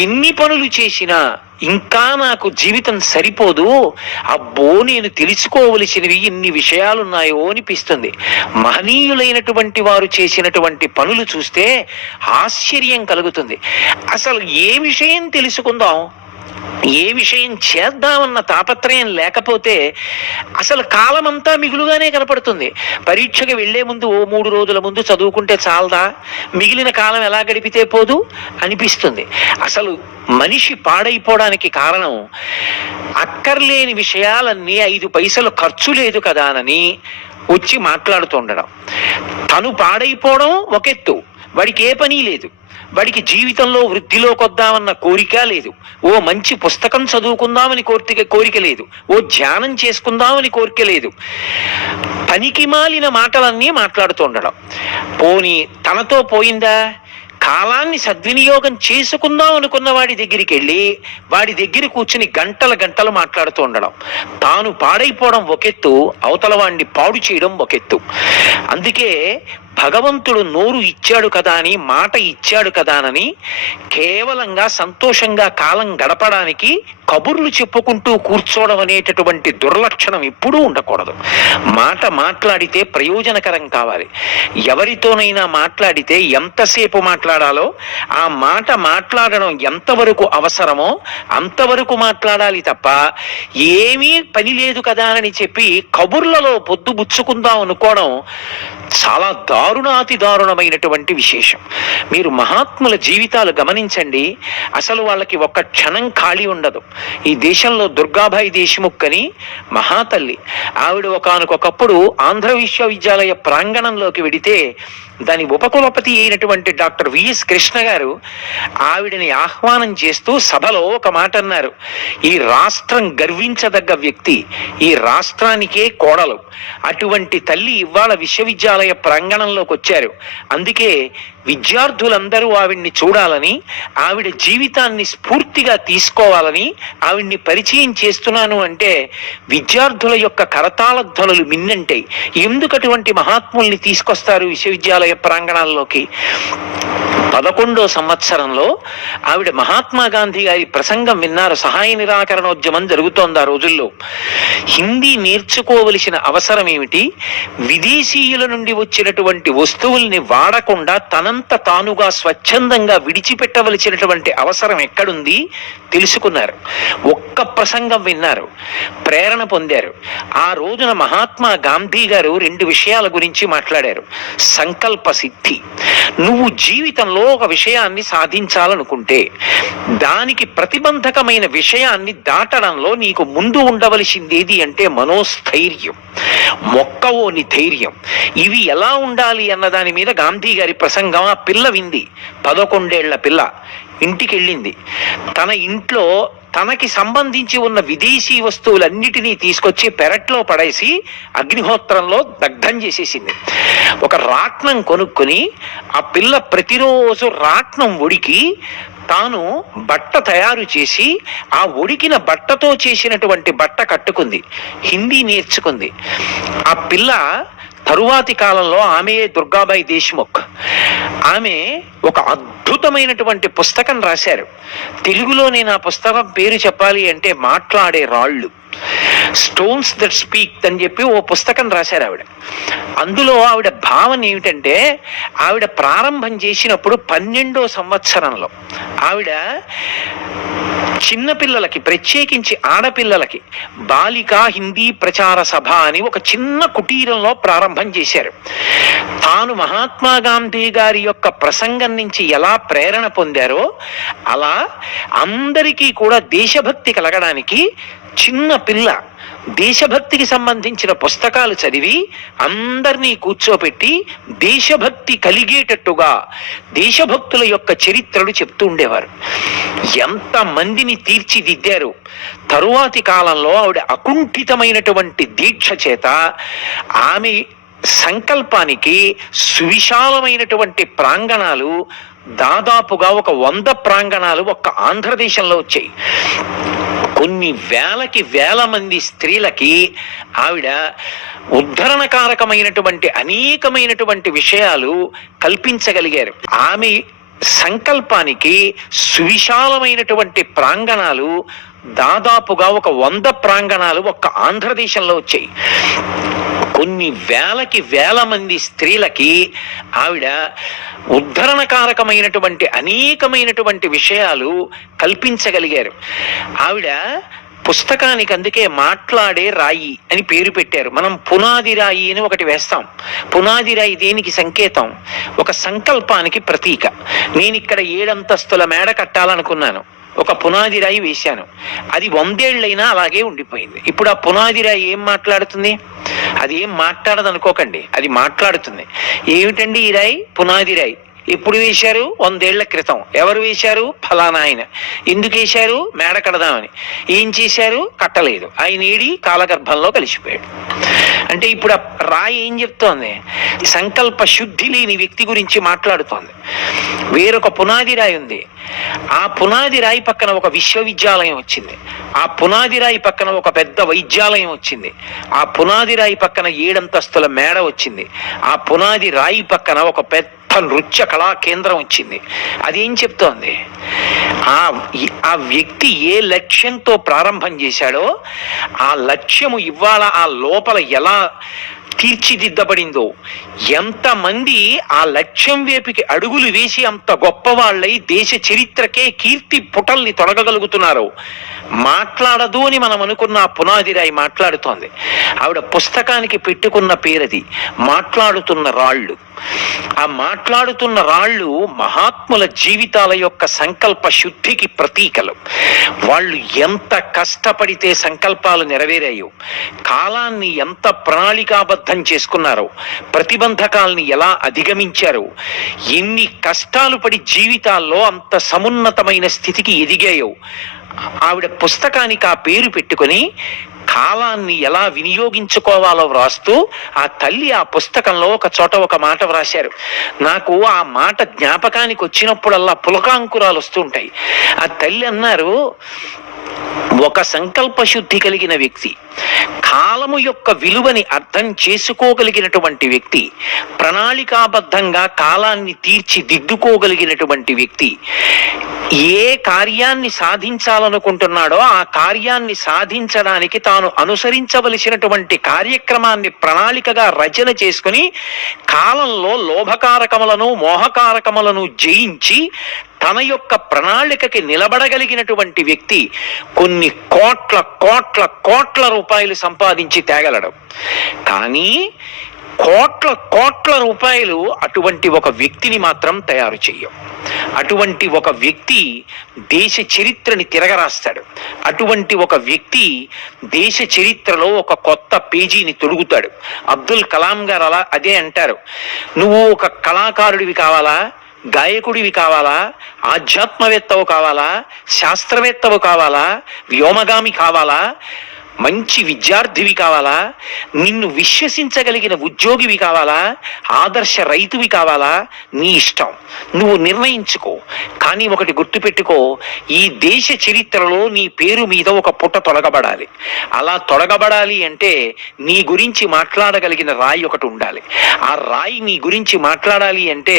ఎన్ని పనులు చేసినా ఇంకా నాకు జీవితం సరిపోదు, అబ్బో నేను తెలుసుకోవలసినవి ఇన్ని విషయాలున్నాయో అనిపిస్తుంది. మహనీయులైనటువంటి వారు చేసినటువంటి పనులు చూస్తే ఆశ్చర్యం కలుగుతుంది. అసలు ఏ విషయం తెలుసుకుందాం, ఏ విషయం చేద్దామన్న తాపత్రయం లేకపోతే అసలు కాలమంతా మిగులుగానే కనపడుతుంది. పరీక్షకి వెళ్లే ముందు 3 రోజుల ముందు చదువుకుంటే చాలదా, మిగిలిన కాలం ఎలా గడిపితే పోదు అనిపిస్తుంది. అసలు మనిషి పాడైపోవడానికి కారణం అక్కర్లేని విషయాలన్నీ 5 పైసలు ఖర్చు లేదు కదానని వచ్చి మాట్లాడుతుండడం. తను పాడైపోవడం ఒకెత్తు, వాడికి ఏ పని లేదు, వాడికి జీవితంలో వృద్ధిలోకి వద్దామన్న కోరిక లేదు, ఓ మంచి పుస్తకం చదువుకుందామని కోరిక లేదు, ఓ ధ్యానం చేసుకుందామని కోరిక లేదు. పనికి మాలిన మాటలన్నీ మాట్లాడుతుండడం. పోనీ తనతో పోయిందా? కాలాన్ని సద్వినియోగం చేసుకుందాం అనుకున్న వాడి దగ్గరికి వెళ్ళి వాడి దగ్గర కూర్చుని గంటలు మాట్లాడుతూ ఉండడం. తాను పాడైపోవడం ఒకెత్తు, అవతల వాడిని పాడు చేయడం ఒకెత్తు. అందుకే భగవంతుడు నోరు ఇచ్చాడు కదా అని, మాట ఇచ్చాడు కదానని కేవలంగా సంతోషంగా కాలం గడపడానికి కబుర్లు చెప్పుకుంటూ కూర్చోవడం అనేటటువంటి దుర్లక్షణం ఎప్పుడూ ఉండకూడదు. మాట మాట్లాడితే ప్రయోజనకరం కావాలి. ఎవరితోనైనా మాట్లాడితే ఎంతసేపు మాట్లాడాలో, ఆ మాట మాట్లాడడం ఎంతవరకు అవసరమో అంతవరకు మాట్లాడాలి తప్ప ఏమీ పని లేదు కదా అని చెప్పి కబుర్లలో పొద్దుబుచ్చుకుందాం అనుకోవడం చాలా దారుణాతి దారుణమైనటువంటి విశేషం. మీరు మహాత్ముల జీవితాలు గమనించండి, అసలు వాళ్ళకి ఒక్క క్షణం ఖాళీ ఉండదు. ఈ దేశంలో దుర్గాబాయి దేశ్ముఖ్ అని మహాతల్లి, ఆవిడ ఒకానొకప్పుడు ఆంధ్ర విశ్వవిద్యాలయ ప్రాంగణంలోకి వెడితే దాని ఉపకులపతి అయినటువంటి డాక్టర్ విఎస్ కృష్ణ గారు ఆవిడని ఆహ్వానం చేస్తూ సభలో ఒక మాట అన్నారు. ఈ రాష్ట్రం గర్వించదగ్గ వ్యక్తి, ఈ రాష్ట్రానికే కోడలు, అటువంటి తల్లి ఇవాళ విశ్వవిద్యాలయ ప్రాంగణంలోకి వచ్చారు. అందుకే విద్యార్థులందరూ ఆవిడ్ని చూడాలని, ఆవిడ జీవితాన్ని స్ఫూర్తిగా తీసుకోవాలని ఆవిడ్ని పరిచయం చేస్తున్నాను అంటే విద్యార్థుల యొక్క కరతాళ ధ్వనులు మిన్నంటాయి. ఎందుకు అటువంటి మహాత్ముల్ని తీసుకొస్తారు విశ్వవిద్యాలయ ప్రాంగణాల్లోకి? 11వ సంవత్సరంలో ఆవిడ మహాత్మా గాంధీ గారి ప్రసంగం విన్నారు. సహాయ నిరాకరణోద్యమం జరుగుతోంది ఆ రోజుల్లో. హిందీ నేర్చుకోవలసిన అవసరం ఏమిటి, విదేశీయుల నుండి వచ్చినటువంటి వస్తువుల్ని వాడకుండా తనంత తానుగా స్వచ్ఛందంగా విడిచిపెట్టవలసినటువంటి అవసరం ఎక్కడుంది తెలుసుకున్నారు. ఒక్క ప్రసంగం విన్నారు, ప్రేరణ పొందారు. ఆ రోజున మహాత్మా గాంధీ గారు 2 విషయాల గురించి మాట్లాడారు. సంకల్ప సిద్ధి, నువ్వు జీవితంలో ఒక విషయాన్ని సాధించాలనుకుంటే దానికి ప్రతిబంధకమైన విషయాన్ని దాటడంలో నీకు ముందు ఉండవలసిందేది అంటే మనోస్థైర్యం, మొక్కవోని ధైర్యం. ఇవి ఎలా ఉండాలి అన్న దాని మీద గాంధీ గారి ప్రసంగం ఆ పిల్ల వింది. 11 ఏళ్ల పిల్ల ఇంటికి వెళ్ళింది. తన ఇంట్లో తనకి సంబంధించి ఉన్న విదేశీ వస్తువులన్నిటినీ తీసుకొచ్చి పెరట్లో పడేసి అగ్నిహోత్రంలో దగ్ధం చేసేసింది. ఒక రాట్నం కొనుక్కొని ఆ పిల్ల ప్రతిరోజు రాట్నం ఉడికి తాను బట్ట తయారు చేసి ఆ ఉడికిన బట్టతో చేసినటువంటి బట్ట కట్టుకుంది. హిందీ నేర్చుకుంది. ఆ పిల్ల తరువాతి కాలంలో ఆమె దుర్గాబాయి దేశ్ముఖ్. ఆమె ఒక అద్భుతమైనటువంటి పుస్తకం రాశారు. తెలుగులో నేను ఆ పుస్తకం పేరు చెప్పాలి అంటే మాట్లాడే రాళ్ళు, స్టోన్స్ దట్ స్పీక్ అని చెప్పి ఓ పుస్తకం రాశారు ఆవిడ. అందులో ఆవిడ భావన ఏమిటంటే, ఆవిడ ప్రారంభం చేసినప్పుడు 12వ సంవత్సరంలో ఆవిడ చిన్నపిల్లలకి, ప్రత్యేకించి ఆడపిల్లలకి బాలికా హిందీ ప్రచార సభ అని ఒక చిన్న కుటీరంలో ప్రారంభం చేశారు. తాను మహాత్మా గాంధీ గారి యొక్క ప్రసంగం నుంచి ఎలా ప్రేరణ పొందారో అలా అందరికీ కూడా దేశభక్తి కలగడానికి చిన్న పిల్ల దేశభక్తికి సంబంధించిన పుస్తకాలు చదివి అందరినీ కూర్చోపెట్టి దేశభక్తి కలిగేటట్టుగా దేశభక్తుల యొక్క చరిత్రలు చెప్తూ ఉండేవారు. ఎంత మందిని తీర్చిదిద్దారు. తరువాతి కాలంలో ఆవిడ అకుంఠితమైనటువంటి దీక్ష చేత ఆమె సంకల్పానికి సువిశాలమైనటువంటి ప్రాంగణాలు, దాదాపుగా ఒక 100 ప్రాంగణాలు ఒక్క ఆంధ్రదేశంలో వచ్చాయి. కొన్ని వేల మంది స్త్రీలకి ఆవిడ ఉద్ధరణకారకమైనటువంటి అనేకమైనటువంటి విషయాలు కల్పించగలిగారు. ఆమె సంకల్పానికి సువిశాలమైనటువంటి ప్రాంగణాలు, దాదాపుగా ఒక 100 ప్రాంగణాలు ఒక్క ఆంధ్రదేశంలో వచ్చాయి. కొన్ని వేల మంది స్త్రీలకి ఆవిడ ఉద్ధరణకారకమైనటువంటి అనేకమైనటువంటి విషయాలు కల్పించగలిగారు. ఆవిడ పుస్తకానికి అందుకే మాట్లాడే రాయి అని పేరు పెట్టారు. మనం పునాది రాయి అని ఒకటి వేస్తాం. పునాది రాయి దేనికి సంకేతం? ఒక సంకల్పానికి ప్రతీక. నేను ఇక్కడ 7 అంతస్తుల మేడ కట్టాలనుకున్నాను, ఒక పునాది రాయి వేశాను. అది 100 ఏళ్ళైనా అలాగే ఉండిపోయింది. ఇప్పుడు ఆ పునాది రాయి ఏం మాట్లాడుతుంది? అది ఏం మాట్లాడదు అనుకోకండి, అది మాట్లాడుతుంది. ఏమిటండి ఈ రాయి? పునాది రాయి. ఎప్పుడు వేశారు? 100 ఏళ్ల క్రితం. ఎవరు వేశారు? ఫలానా ఆయన. ఎందుకు వేశారు? మేడ కడదామని. ఏం చేశారు? కట్టలేదు. ఆయన ఏడి కాలగర్భంలో కలిసిపోయాడు. అంటే ఇప్పుడు ఆ రాయి ఏం చెప్తోంది? సంకల్ప శుద్ధి లేని వ్యక్తి గురించి మాట్లాడుతోంది. వేరొక పునాది రాయి ఉంది. ఆ పునాది రాయి పక్కన ఒక విశ్వవిద్యాలయం వచ్చింది. ఆ పునాది రాయి పక్కన ఒక పెద్ద వైద్యాలయం వచ్చింది. ఆ పునాది రాయి పక్కన 7 అంతస్తుల మేడ వచ్చింది. ఆ పునాది రాయి పక్కన ఒక పెద్ద నృత్య కళా కేంద్రం వచ్చింది. అదేం చెప్తోంది? ఆ వ్యక్తి ఏ లక్ష్యంతో ప్రారంభం చేశాడో ఆ లక్ష్యము ఇవాళ ఆ లోపల ఎలా తీర్చిదిద్దబడిందో, ఎంతమంది ఆ లక్ష్యం వైపుకి అడుగులు వేసి అంత గొప్పవాళ్ళై దేశ చరిత్రకే కీర్తి పుటల్ని తొడగగలుగుతున్నారో, మాట్లాడదు అని మనం అనుకున్న ఆ పునాదిరాయి మాట్లాడుతోంది. ఆవిడ పుస్తకానికి పెట్టుకున్న పేరది మాట్లాడుతున్న రాళ్ళు. ఆ మాట్లాడుతున్న రాళ్ళు మహాత్ముల జీవితాల యొక్క సంకల్ప శుద్ధికి ప్రతీకలు. వాళ్ళు ఎంత కష్టపడితే సంకల్పాలు నెరవేరాయో, కాలాన్ని ఎంత ప్రణాళికాబద్ధం చేసుకున్నారో, ప్రతిబంధకాల్ని ఎలా అధిగమించారో, ఎన్ని కష్టాలు పడి జీవితాల్లో అంత సమున్నతమైన స్థితికి ఎదిగాయో, ఆవిడ పుస్తకానికి ఆ పేరు పెట్టుకొని కాలాన్ని ఎలా వినియోగించుకోవాలో వ్రాస్తూ ఆ తల్లి ఆ పుస్తకంలో ఒక చోట ఒక మాట వ్రాశారు. నాకు ఆ మాట జ్ఞాపకానికి వచ్చినప్పుడల్లా పులకాంకురాలు వస్తూ ఉంటాయి. ఆ తల్లి అన్నారు, ఒక సంకల్ప శుద్ధి కలిగిన వ్యక్తి, కాలము యొక్క విలువని అర్థం చేసుకోగలిగినటువంటి వ్యక్తి, ప్రణాళికాబద్ధంగా కాలాన్ని తీర్చిదిద్దుకోగలిగినటువంటి వ్యక్తి ఏ కార్యాన్ని సాధించాలనుకుంటున్నాడో ఆ కార్యాన్ని సాధించడానికి తాను అనుసరించవలసినటువంటి కార్యక్రమాన్ని ప్రణాళికగా రచన చేసుకుని కాలంలో లోభకారకములను మోహకారకములను జయించి తన యొక్క ప్రణాళికకి నిలబడగలిగినటువంటి వ్యక్తి కొన్ని కోట్ల కోట్ల కోట్ల రూపాయలు సంపాదించి తేగలడు. కానీ కోట్ల కోట్ల రూపాయలు అటువంటి ఒక వ్యక్తిని మాత్రం తయారు చెయ్యం. అటువంటి ఒక వ్యక్తి దేశ చరిత్రని తిరగరాస్తాడు. అటువంటి ఒక వ్యక్తి దేశ చరిత్రలో ఒక కొత్త పేజీని తొడుగుతాడు. అబ్దుల్ కలాం గారు అలా అదే అంటారు, నువ్వు ఒక కళాకారుడివి కావాలా, గాయకుడివి కావాలా, ఆధ్యాత్మవేత్తవు కావాలా, శాస్త్రవేత్తవు కావాలా, వ్యోమగామి కావాలా, మంచి విద్యార్థివి కావాలా, నిన్ను విశ్వసించగలిగిన ఉద్యోగివి కావాలా, ఆదర్శ రైతువి కావాలా, నీ ఇష్టం, నువ్వు నిర్ణయించుకో. కానీ ఒకటి గుర్తుపెట్టుకో, ఈ దేశ చరిత్రలో నీ పేరు మీద ఒక పుట తొలగబడాలి. అలా తొలగబడాలి అంటే నీ గురించి మాట్లాడగలిగిన రాయి ఒకటి ఉండాలి. ఆ రాయి నీ గురించి మాట్లాడాలి అంటే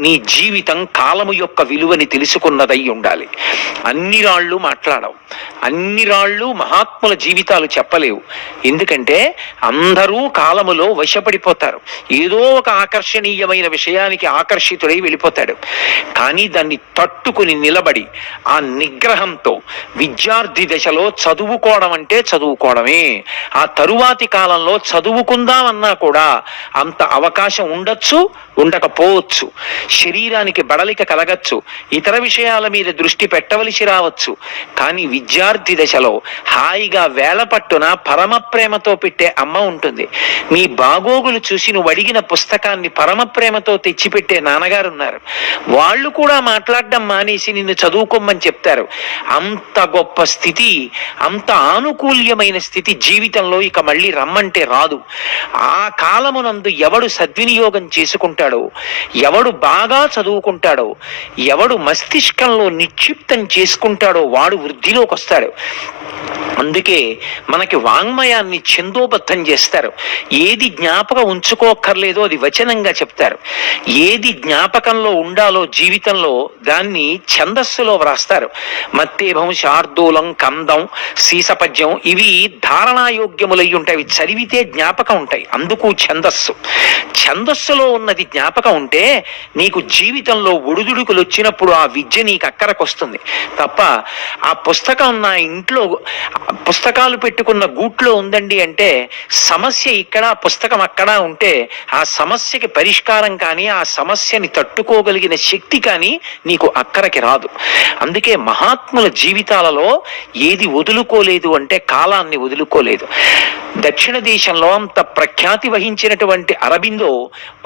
నీ జీవితం కాలము యొక్క విలువని తెలుసుకున్నదై ఉండాలి. అన్ని రాళ్ళు మాట్లాడవు, అన్ని రాళ్ళు మహాత్ముల జీవితాలు చెప్పలేవు. ఎందుకంటే అందరూ కాలములో వశపడిపోతారు. ఏదో ఒక ఆకర్షణీయమైన విషయానికి ఆకర్షితుడై వెళ్ళిపోతాడు. కానీ దాన్ని తట్టుకుని నిలబడి ఆ నిగ్రహంతో విద్యార్థి దశలో చదువుకోవడం అంటే చదువుకోవడమే. ఆ తరువాతి కాలంలో చదువుకుందామన్నా కూడా అంత అవకాశం ఉండొచ్చు, ఉండకపోవచ్చు. శరీరానికి బడలిక కలగచ్చు, ఇతర విషయాల మీద దృష్టి పెట్టవలసి రావచ్చు. కానీ విద్యార్థి దశలో హాయిగా వేళ పట్టున పరమ ప్రేమతో పెట్టే అమ్మ ఉంటుంది. నీ బాగోగులు చూసి నువ్వు అడిగిన పుస్తకాన్ని పరమ ప్రేమతో తెచ్చిపెట్టే నాన్నగారు ఉన్నారు. వాళ్ళు కూడా మాట్లాడడం మానేసి నిన్ను చదువుకోమని చెప్తారు. అంత గొప్ప స్థితి, అంత ఆనుకూల్యమైన స్థితి జీవితంలో ఇక మళ్ళీ రమ్మంటే రాదు. ఆ కాలమునందు ఎవడు సద్వినియోగం చేసుకుంటాడో, ఎవడు బాగా చదువుకుంటాడో, ఎవడు మస్తిష్కంలో నిక్షిప్తం చేసుకుంటాడో వాడు వృద్ధిలోకి వస్తాడు. అందుకే మనకి వాంగ్మయాన్ని ఛందోబద్ధం చేస్తారు. ఏది జ్ఞాపకం ఉంచుకోక్కర్లేదో అది వచనంగా చెప్తారు. ఏది జ్ఞాపకంలో ఉండాలో జీవితంలో దాన్ని ఛందస్సులో వ్రాస్తారు. మత్తేభం, శార్దూలం, కందం, సీసపద్యం ఇవి ధారణాయోగ్యములై ఉంటాయి. అవి చదివితే జ్ఞాపకం ఉంటాయి. అందుకు ఛందస్సు. ఛందస్సులో ఉన్నది జ్ఞాపకం ఉంటే నీకు జీవితంలో ఒడిదుడుకులు వచ్చినప్పుడు ఆ విద్య నీకు అక్కరకు వస్తుంది తప్ప ఆ పుస్తకం నా ఇంట్లో పుస్తకాలు పెట్టుకున్న గూట్లో ఉందండి అంటే సమస్య ఇక్కడ, పుస్తకం అక్కడ ఉంటే ఆ సమస్యకి పరిష్కారం కానీ ఆ సమస్యని తట్టుకోగలిగిన శక్తి కానీ నీకు అక్కడికి రాదు. అందుకే మహాత్ముల జీవితాలలో ఏది వదులుకోలేదు అంటే కాలాన్ని వదులుకోలేదు. దక్షిణ దేశంలో అంత ప్రఖ్యాతి వహించినటువంటి అరబిందో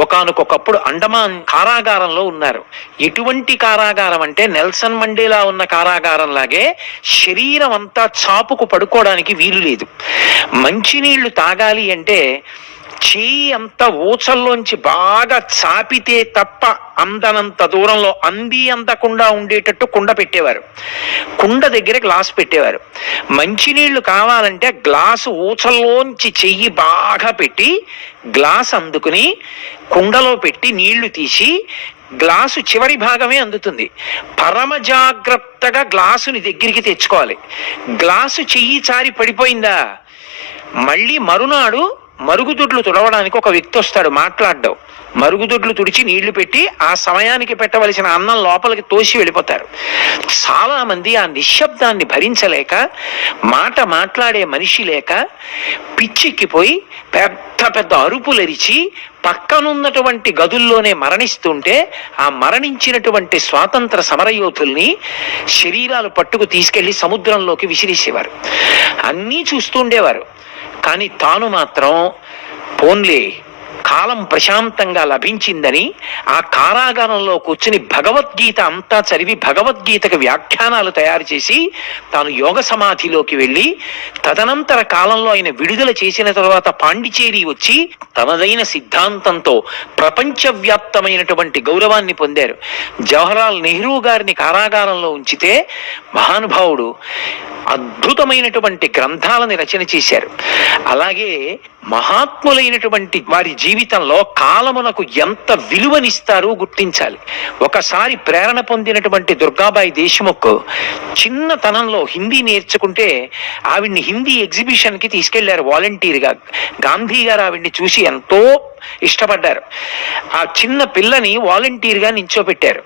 ఒకానొకప్పుడు అండమాన్ కారాగారంలో ఉన్నారు. ఎటువంటి కారాగారం అంటే నెల్సన్ మండేలా ఉన్న కారాగారం లాగే శరీరం అంతా చాపుకు పడుకోవడానికి వీలు లేదు. మంచినీళ్లు తాగాలి అంటే చేయి అంత ఊచల్లోంచి బాగా చాపితే తప్ప అందనంత దూరంలో అందకుండా ఉండేటట్టు కుండ పెట్టేవారు. కుండ దగ్గర గ్లాసు పెట్టేవారు. మంచినీళ్లు కావాలంటే గ్లాసు ఊచల్లోంచి చెయ్యి బాగా పెట్టి గ్లాస్ అందుకుని కుండలో పెట్టి నీళ్లు తీసి గ్లాసు చివరి భాగమే అందుతుంది. పరమ జాగ్రత్తగా గ్లాసుని దగ్గరికి తెచ్చుకోవాలి. గ్లాసు చెయ్యి చారి పడిపోయిందా మళ్ళీ మరునాడు మరుగుదొడ్లు తుడవడానికి ఒక వ్యక్తి వస్తాడు, మాట్లాడ్డావు. మరుగుదొడ్లు తుడిచి నీళ్లు పెట్టి ఆ సమయానికి పెట్టవలసిన అన్నం లోపలికి తోసి వెళ్ళిపోతారు. చాలా మంది ఆ నిశ్శబ్దాన్ని భరించలేక, మాట మాట్లాడే మనిషి లేక పిచ్చెక్కిపోయి పెద్ద పెద్ద అరుపులరిచి పక్కనున్నటువంటి గదుల్లోనే మరణిస్తుంటే, ఆ మరణించినటువంటి స్వాతంత్ర సమరయోధుల్ని శరీరాలు పట్టుకు తీసుకెళ్లి సముద్రంలోకి విసిరేసేవారు. అన్నీ చూస్తుండేవారు. కానీ తాను మాత్రం పోన్లే, కాలం ప్రశాంతంగా లభించిందని ఆ కారాగారంలో కూర్చుని భగవద్గీత అంతా చదివి భగవద్గీతకు వ్యాఖ్యానాలు తయారు చేసి తాను యోగ సమాధిలోకి వెళ్ళి, తదనంతర కాలంలో ఆయన విడుదల చేసిన తర్వాత పాండిచేరి వచ్చి తనదైన సిద్ధాంతంతో ప్రపంచవ్యాప్తమైనటువంటి గౌరవాన్ని పొందారు. జవహర్లాల్ నెహ్రూ గారిని కారాగారంలో ఉంచితే మహానుభావుడు అద్భుతమైనటువంటి గ్రంథాలని రచన చేశారు. అలాగే మహాత్ములైనటువంటి వారి జీవితంలో కాలమునకు ఎంత విలువనిస్తారో గుర్తించాలి. ఒకసారి ప్రేరణ పొందినటువంటి దుర్గాబాయి దేశ్ముఖ్ చిన్నతనంలో హిందీ నేర్చుకుంటే ఆవిడ్ని హిందీ ఎగ్జిబిషన్కి తీసుకెళ్లారు వాలంటీర్గా. గాంధీ గారు ఆవిడ్ని చూసి ఎంతో ఇష్టపడ్డారు. ఆ చిన్న పిల్లని వాలంటీర్గా నించోబెట్టారు.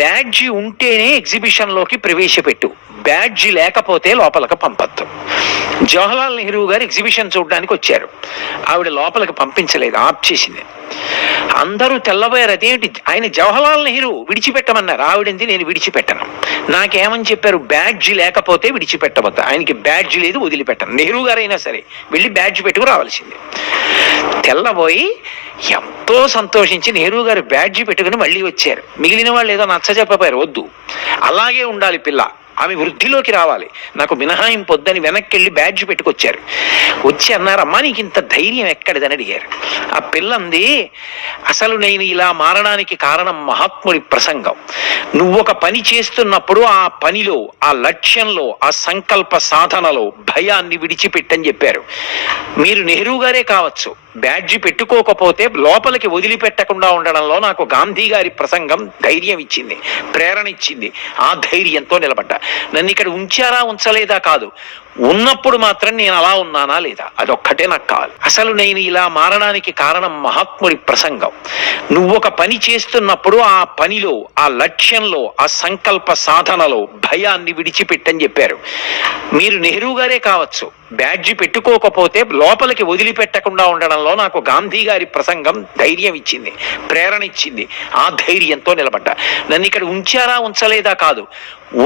బ్యాడ్జి ఉంటేనే ఎగ్జిబిషన్లోకి ప్రవేశపెట్టు, బ్యాడ్జి లేకపోతే లోపలికి పంపద్దు. జవహర్లాల్ నెహ్రూ గారు ఎగ్జిబిషన్ చూడడానికి వచ్చారు. ఆవిడ లోపలికి పంపించలేదు, ఆప్ చేసింది. అందరూ తెల్లబోయారు. అదేంటి, ఆయన జవహర్లాల్ నెహ్రూ విడిచిపెట్టమన్నారు. ఆవిడంది నేను విడిచిపెట్టను. నాకేమని చెప్పారు, బ్యాడ్జి లేకపోతే విడిచిపెట్టవద్దు. ఆయనకి బ్యాడ్జి లేదు, వదిలిపెట్టను. నెహ్రూ గారైనా సరే వెళ్ళి బ్యాడ్జి పెట్టుకు రావాల్సింది. తెల్లబోయి ఎంతో సంతోషించి నెహ్రూ గారు బ్యాడ్జి పెట్టుకుని మళ్ళీ వచ్చారు. మిగిలిన వాళ్ళు ఏదో నచ్చ చెప్పారు, వద్దు అలాగే ఉండాలి పిల్ల, ఆమె వృద్ధిలోకి రావాలి, నాకు మినహాయింపు వద్దని వెనక్కి వెళ్ళి బ్యాడ్జ్ పెట్టుకొచ్చారు. వచ్చి అన్నారు, అమ్మా నీకు ఇంత ధైర్యం ఎక్కడిదని అడిగారు. ఆ పిల్లంది, అసలు నేను ఇలా మారడానికి కారణం మహాత్ముడి ప్రసంగం. నువ్వు ఒక పని చేస్తున్నప్పుడు ఆ పనిలో, ఆ లక్ష్యంలో, ఆ సంకల్ప సాధనలో భయాన్ని విడిచిపెట్టని చెప్పారు. మీరు నెహ్రూ గారే కావచ్చు, బ్యాడ్జి పెట్టుకోకపోతే లోపలికి వదిలిపెట్టకుండా ఉండడంలో నాకు గాంధీ గారి ప్రసంగం ధైర్యం ఇచ్చింది, ప్రేరణ ఇచ్చింది. ఆ ధైర్యంతో నిలబడ్డా. నన్ను ఇక్కడ ఉంచారా ఉంచలేదా కాదు, ఉన్నప్పుడు మాత్రం నేను అలా ఉన్నానా లేదా, అదొక్కటే నాకు కావాలి. అసలు నేను ఇలా మారడానికి కారణం మహాత్ముడి ప్రసంగం. నువ్వు ఒక పని చేస్తున్నప్పుడు ఆ పనిలో, ఆ లక్ష్యంలో, ఆ సంకల్ప సాధనలో భయాన్ని విడిచిపెట్టని చెప్పారు. మీరు నెహ్రూ గారే కావచ్చు, బ్యాడ్జి పెట్టుకోకపోతే లోపలికి వదిలిపెట్టకుండా ఉండడంలో నాకు గాంధీ గారి ప్రసంగం ధైర్యం ఇచ్చింది, ప్రేరణ ఇచ్చింది. ఆ ధైర్యంతో నిలబడ్డా. నన్ను ఇక్కడ ఉంచారా ఉంచలేదా కాదు,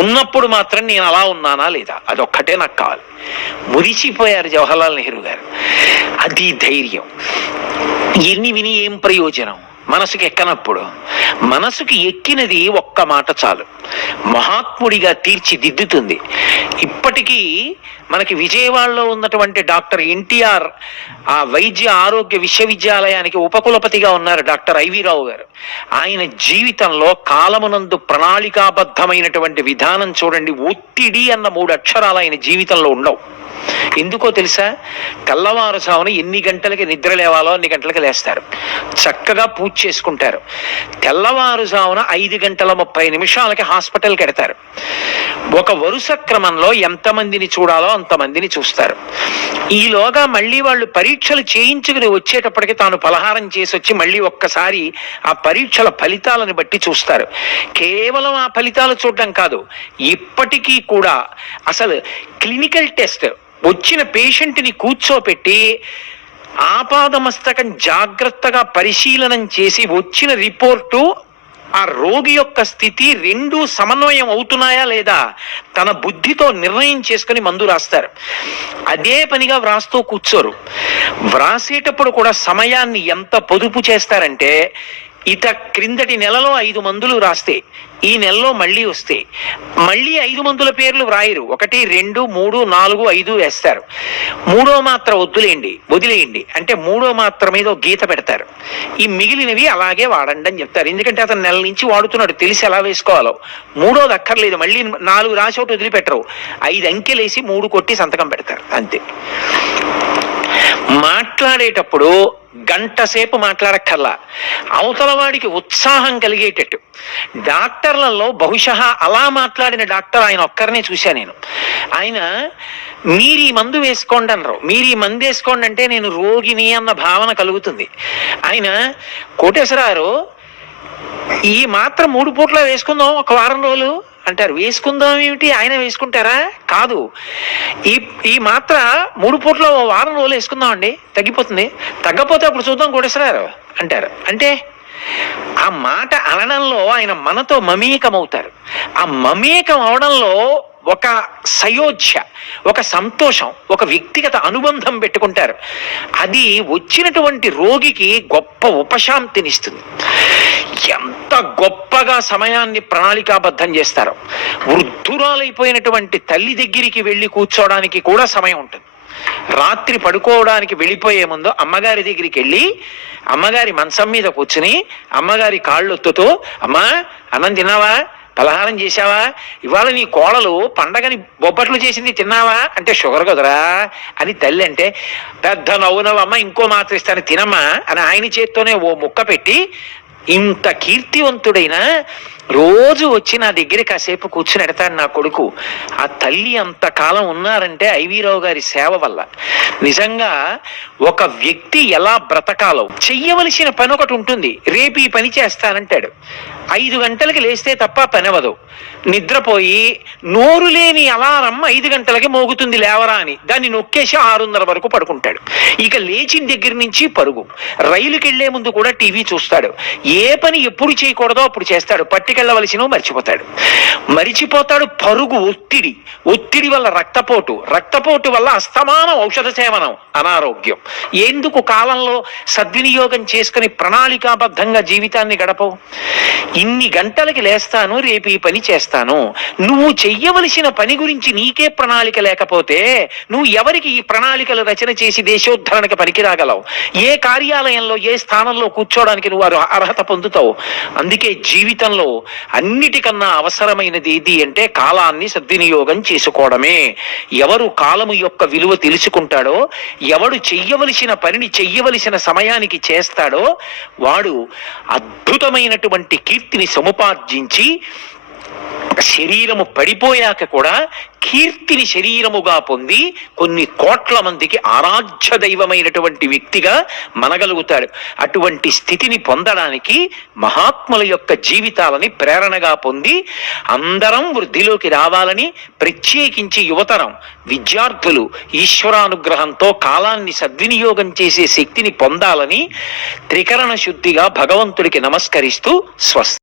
ఉన్నప్పుడు మాత్రం నేను అలా ఉన్నానా లేదా, అదొక్కటే నాకు కావాలి. మురిసిపోయారు జవహర్లాల్ నెహ్రూ గారు. అది ధైర్యం. ఎన్ని విని ఏం ప్రయోజనం, మనసుకి ఎక్కనప్పుడు. మనసుకి ఎక్కినది ఒక్క మాట చాలు, మహాత్ముడిగా తీర్చిదిద్దుతుంది. ఇప్పటికీ మనకి విజయవాడలో ఉన్నటువంటి డాక్టర్ ఎన్టీఆర్ ఆ వైద్య ఆరోగ్య విశ్వవిద్యాలయానికి ఉపకులపతిగా ఉన్నారు డాక్టర్ ఐవి రావు గారు. ఆయన జీవితంలో కాలమునందు ప్రణాళికాబద్ధమైనటువంటి విధానం చూడండి. ఒత్తిడి అన్న 3 అక్షరాలు ఆయన జీవితంలో ఉండవు. ఎందుకో తెలుసా, తెల్లవారుజామున ఎన్ని గంటలకి నిద్ర లేవాలో అన్ని గంటలకి లేస్తారు, చక్కగా పూజ చేసుకుంటారు. తెల్లవారుజామున 5:30 హాస్పిటల్కి ఎడతారు. ఒక వరుస క్రమంలో ఎంతమందిని చూడాలో అంతమందిని చూస్తారు. ఈలోగా మళ్ళీ వాళ్ళు పరీక్షలు చేయించుకుని వచ్చేటప్పటికి తాను పలహారం చేసి వచ్చి మళ్ళీ ఒక్కసారి ఆ పరీక్షల ఫలితాలను బట్టి చూస్తారు. కేవలం ఆ ఫలితాలు చూడడం కాదు, ఇప్పటికీ కూడా అసలు క్లినికల్ టెస్ట్ వచ్చిన పేషెంట్ని కూర్చోపెట్టి ఆపాదమస్తకం జాగ్రత్తగా పరిశీలనం చేసి వచ్చిన రిపోర్టు, ఆ రోగి యొక్క స్థితి రెండూ సమన్వయం అవుతున్నాయా లేదా తన బుద్ధితో నిర్ణయం చేసుకుని మందు రాస్తారు. అదే పనిగా వ్రాస్తూ కూర్చోరు. వ్రాసేటప్పుడు కూడా సమయాన్ని ఎంత పొదుపు చేస్తారంటే, క్రిందటి నెలలో 5 మందులు రాస్తే ఈ నెలలో మళ్ళీ వస్తే మళ్ళీ 5 మందుల పేర్లు వ్రాయరు. 1, 2, 3, 4, 5 వేస్తారు. 3వ మాత్ర వదిలేయండి అంటే 3వ మాత్ర మీద గీత పెడతారు. ఈ మిగిలినవి అలాగే వాడండి అని చెప్తారు. ఎందుకంటే అతను నెల నుంచి వాడుతున్నాడు, తెలిసి ఎలా వేసుకోవాలో. 3వది అక్కర్లేదు, మళ్ళీ 4 రాసి ఒకటి వదిలిపెట్టరు. 5 అంకెలేసి 3 కొట్టి సంతకం పెడతారు, అంతే. మాట్లాడేటప్పుడు గంట సేపు మాట్లాడక్కర్లా, అవతల వాడికి ఉత్సాహం కలిగేటట్టు. డాక్టర్లలో బహుశా అలా మాట్లాడిన డాక్టర్ ఆయన ఒక్కరినే చూశా నేను. ఆయన మీరు ఈ మందు వేసుకోండి అనరు, మీరు ఈ మందు వేసుకోండి అంటే నేను రోగిని అన్న భావన కలుగుతుంది. ఆయన కోటేశ్వరారు ఈ మాత్రం 3 పూట్ల వేసుకుందాం ఒక వారం రోజులు అంటారు. వేసుకుందాం ఏమిటి, ఆయన వేసుకుంటారా? కాదు, ఈ మాత్ర 3 పూట్ల వారం రోజులు వేసుకుందాం అండి, తగ్గిపోతుంది, తగ్గపోతే అప్పుడు చూద్దాం కోటేశ్వరారు అంటారు. అంటే ఆ మాట అనడంలో ఆయన మనతో మమేకమవుతారు. ఆ మమేకం అవడంలో ఒక సయోధ్య, ఒక సంతోషం, ఒక వ్యక్తిగత అనుబంధం పెట్టుకుంటారు. అది వచ్చినటువంటి రోగికి గొప్ప ఉపశాంతినిస్తుంది. ఎంత గొప్పగా సమయాన్ని ప్రణాళికాబద్ధం చేస్తారో. వృద్ధురాలైపోయినటువంటి తల్లి దగ్గరికి వెళ్ళి కూర్చోవడానికి కూడా సమయం ఉంటుంది. రాత్రి పడుకోవడానికి వెళ్ళిపోయే ముందు అమ్మగారి దగ్గరికి వెళ్ళి అమ్మగారి మంచం మీద కూర్చుని అమ్మగారి కాళ్ళొత్తుతో, అమ్మా అన్నం తిన్నావా, పలహారం చేశావా, ఇవాళ నీ కోడలు పండగని బొబ్బట్లు చేసింది తిన్నావా అంటే షుగర్ కదరా అని తల్లి అంటే, పెద్ద నవ్వునవమ్మ, ఇంకో మాత్రం ఇస్తాను తినమ్మా అని ఆయన చేత్తోనే ఓ ముక్క పెట్టి, ఇంత కీర్తివంతుడైన రోజు వచ్చి నా దగ్గర కాసేపు కూర్చుని ఎడతాడు నా కొడుకు. ఆ తల్లి అంతకాలం ఉన్నారంటే ఐవీరావు గారి సేవ వల్ల. నిజంగా ఒక వ్యక్తి ఎలా బ్రతకాలో చెయ్యవలసిన పని ఒకటి ఉంటుంది. రేపు ఈ పని చేస్తానంటాడు, 5 గంటలకి లేస్తే తప్ప పనవదు. నిద్రపోయి నోరు లేని అలారం 5 గంటలకి మోగుతుంది లేవరా అని దాన్ని నొక్కేసి 6:30 వరకు పడుకుంటాడు. ఇక లేచిన దగ్గర నుంచి పరుగు. రైలుకి వెళ్లే ముందు కూడా టీవీ చూస్తాడు. ఏ పని ఎప్పుడు చేయకూడదో అప్పుడు చేస్తాడు. పట్టుకెళ్ళవలసిన మరిచిపోతాడు. పరుగు, ఒత్తిడి వల్ల రక్తపోటు వల్ల అస్తమానం ఔషధ సేవనం, అనారోగ్యం. ఎందుకు కాలంలో సద్వినియోగం చేసుకుని ప్రణాళికాబద్ధంగా జీవితాన్ని గడపవు? ఇన్ని గంటలకి లేస్తాను, రేపు ఈ పని చేస్తాను. నువ్వు చెయ్యవలసిన పని గురించి నీకే ప్రణాళిక లేకపోతే నువ్వు ఎవరికి ఈ ప్రణాళికలు రచన చేసి దేశోద్ధరణకి పనికిరాగలవు? ఏ కార్యాలయంలో ఏ స్థానంలో కూర్చోవడానికి నువ్వు అర్హత పొందుతావు? అందుకే జీవితంలో అన్నిటికన్నా అవసరమైనది ఏది అంటే కాలాన్ని సద్వినియోగం చేసుకోవడమే. ఎవరు కాలము యొక్క విలువ తెలుసుకుంటాడో, ఎవడు చెయ్యవలసిన పనిని చెయ్యవలసిన సమయానికి చేస్తాడో వాడు అద్భుతమైనటువంటి కీర్తిని సముపార్జించి శరీరము పడిపోయాక కూడా కీర్తిని శరీరముగా పొంది కొన్ని కోట్ల మందికి ఆరాధ్య దైవమైనటువంటి వ్యక్తిగా మనగలుగుతాడు. అటువంటి స్థితిని పొందడానికి మహాత్ముల యొక్క జీవితాలని ప్రేరణగా పొంది అందరం వృద్ధిలోకి రావాలని, ప్రత్యేకించి యువతరం విద్యార్థులు ఈశ్వరానుగ్రహంతో కాలాన్ని సద్వినియోగం చేసే శక్తిని పొందాలని త్రికరణ శుద్ధిగా భగవంతుడికి నమస్కరిస్తూ స్వస్తి.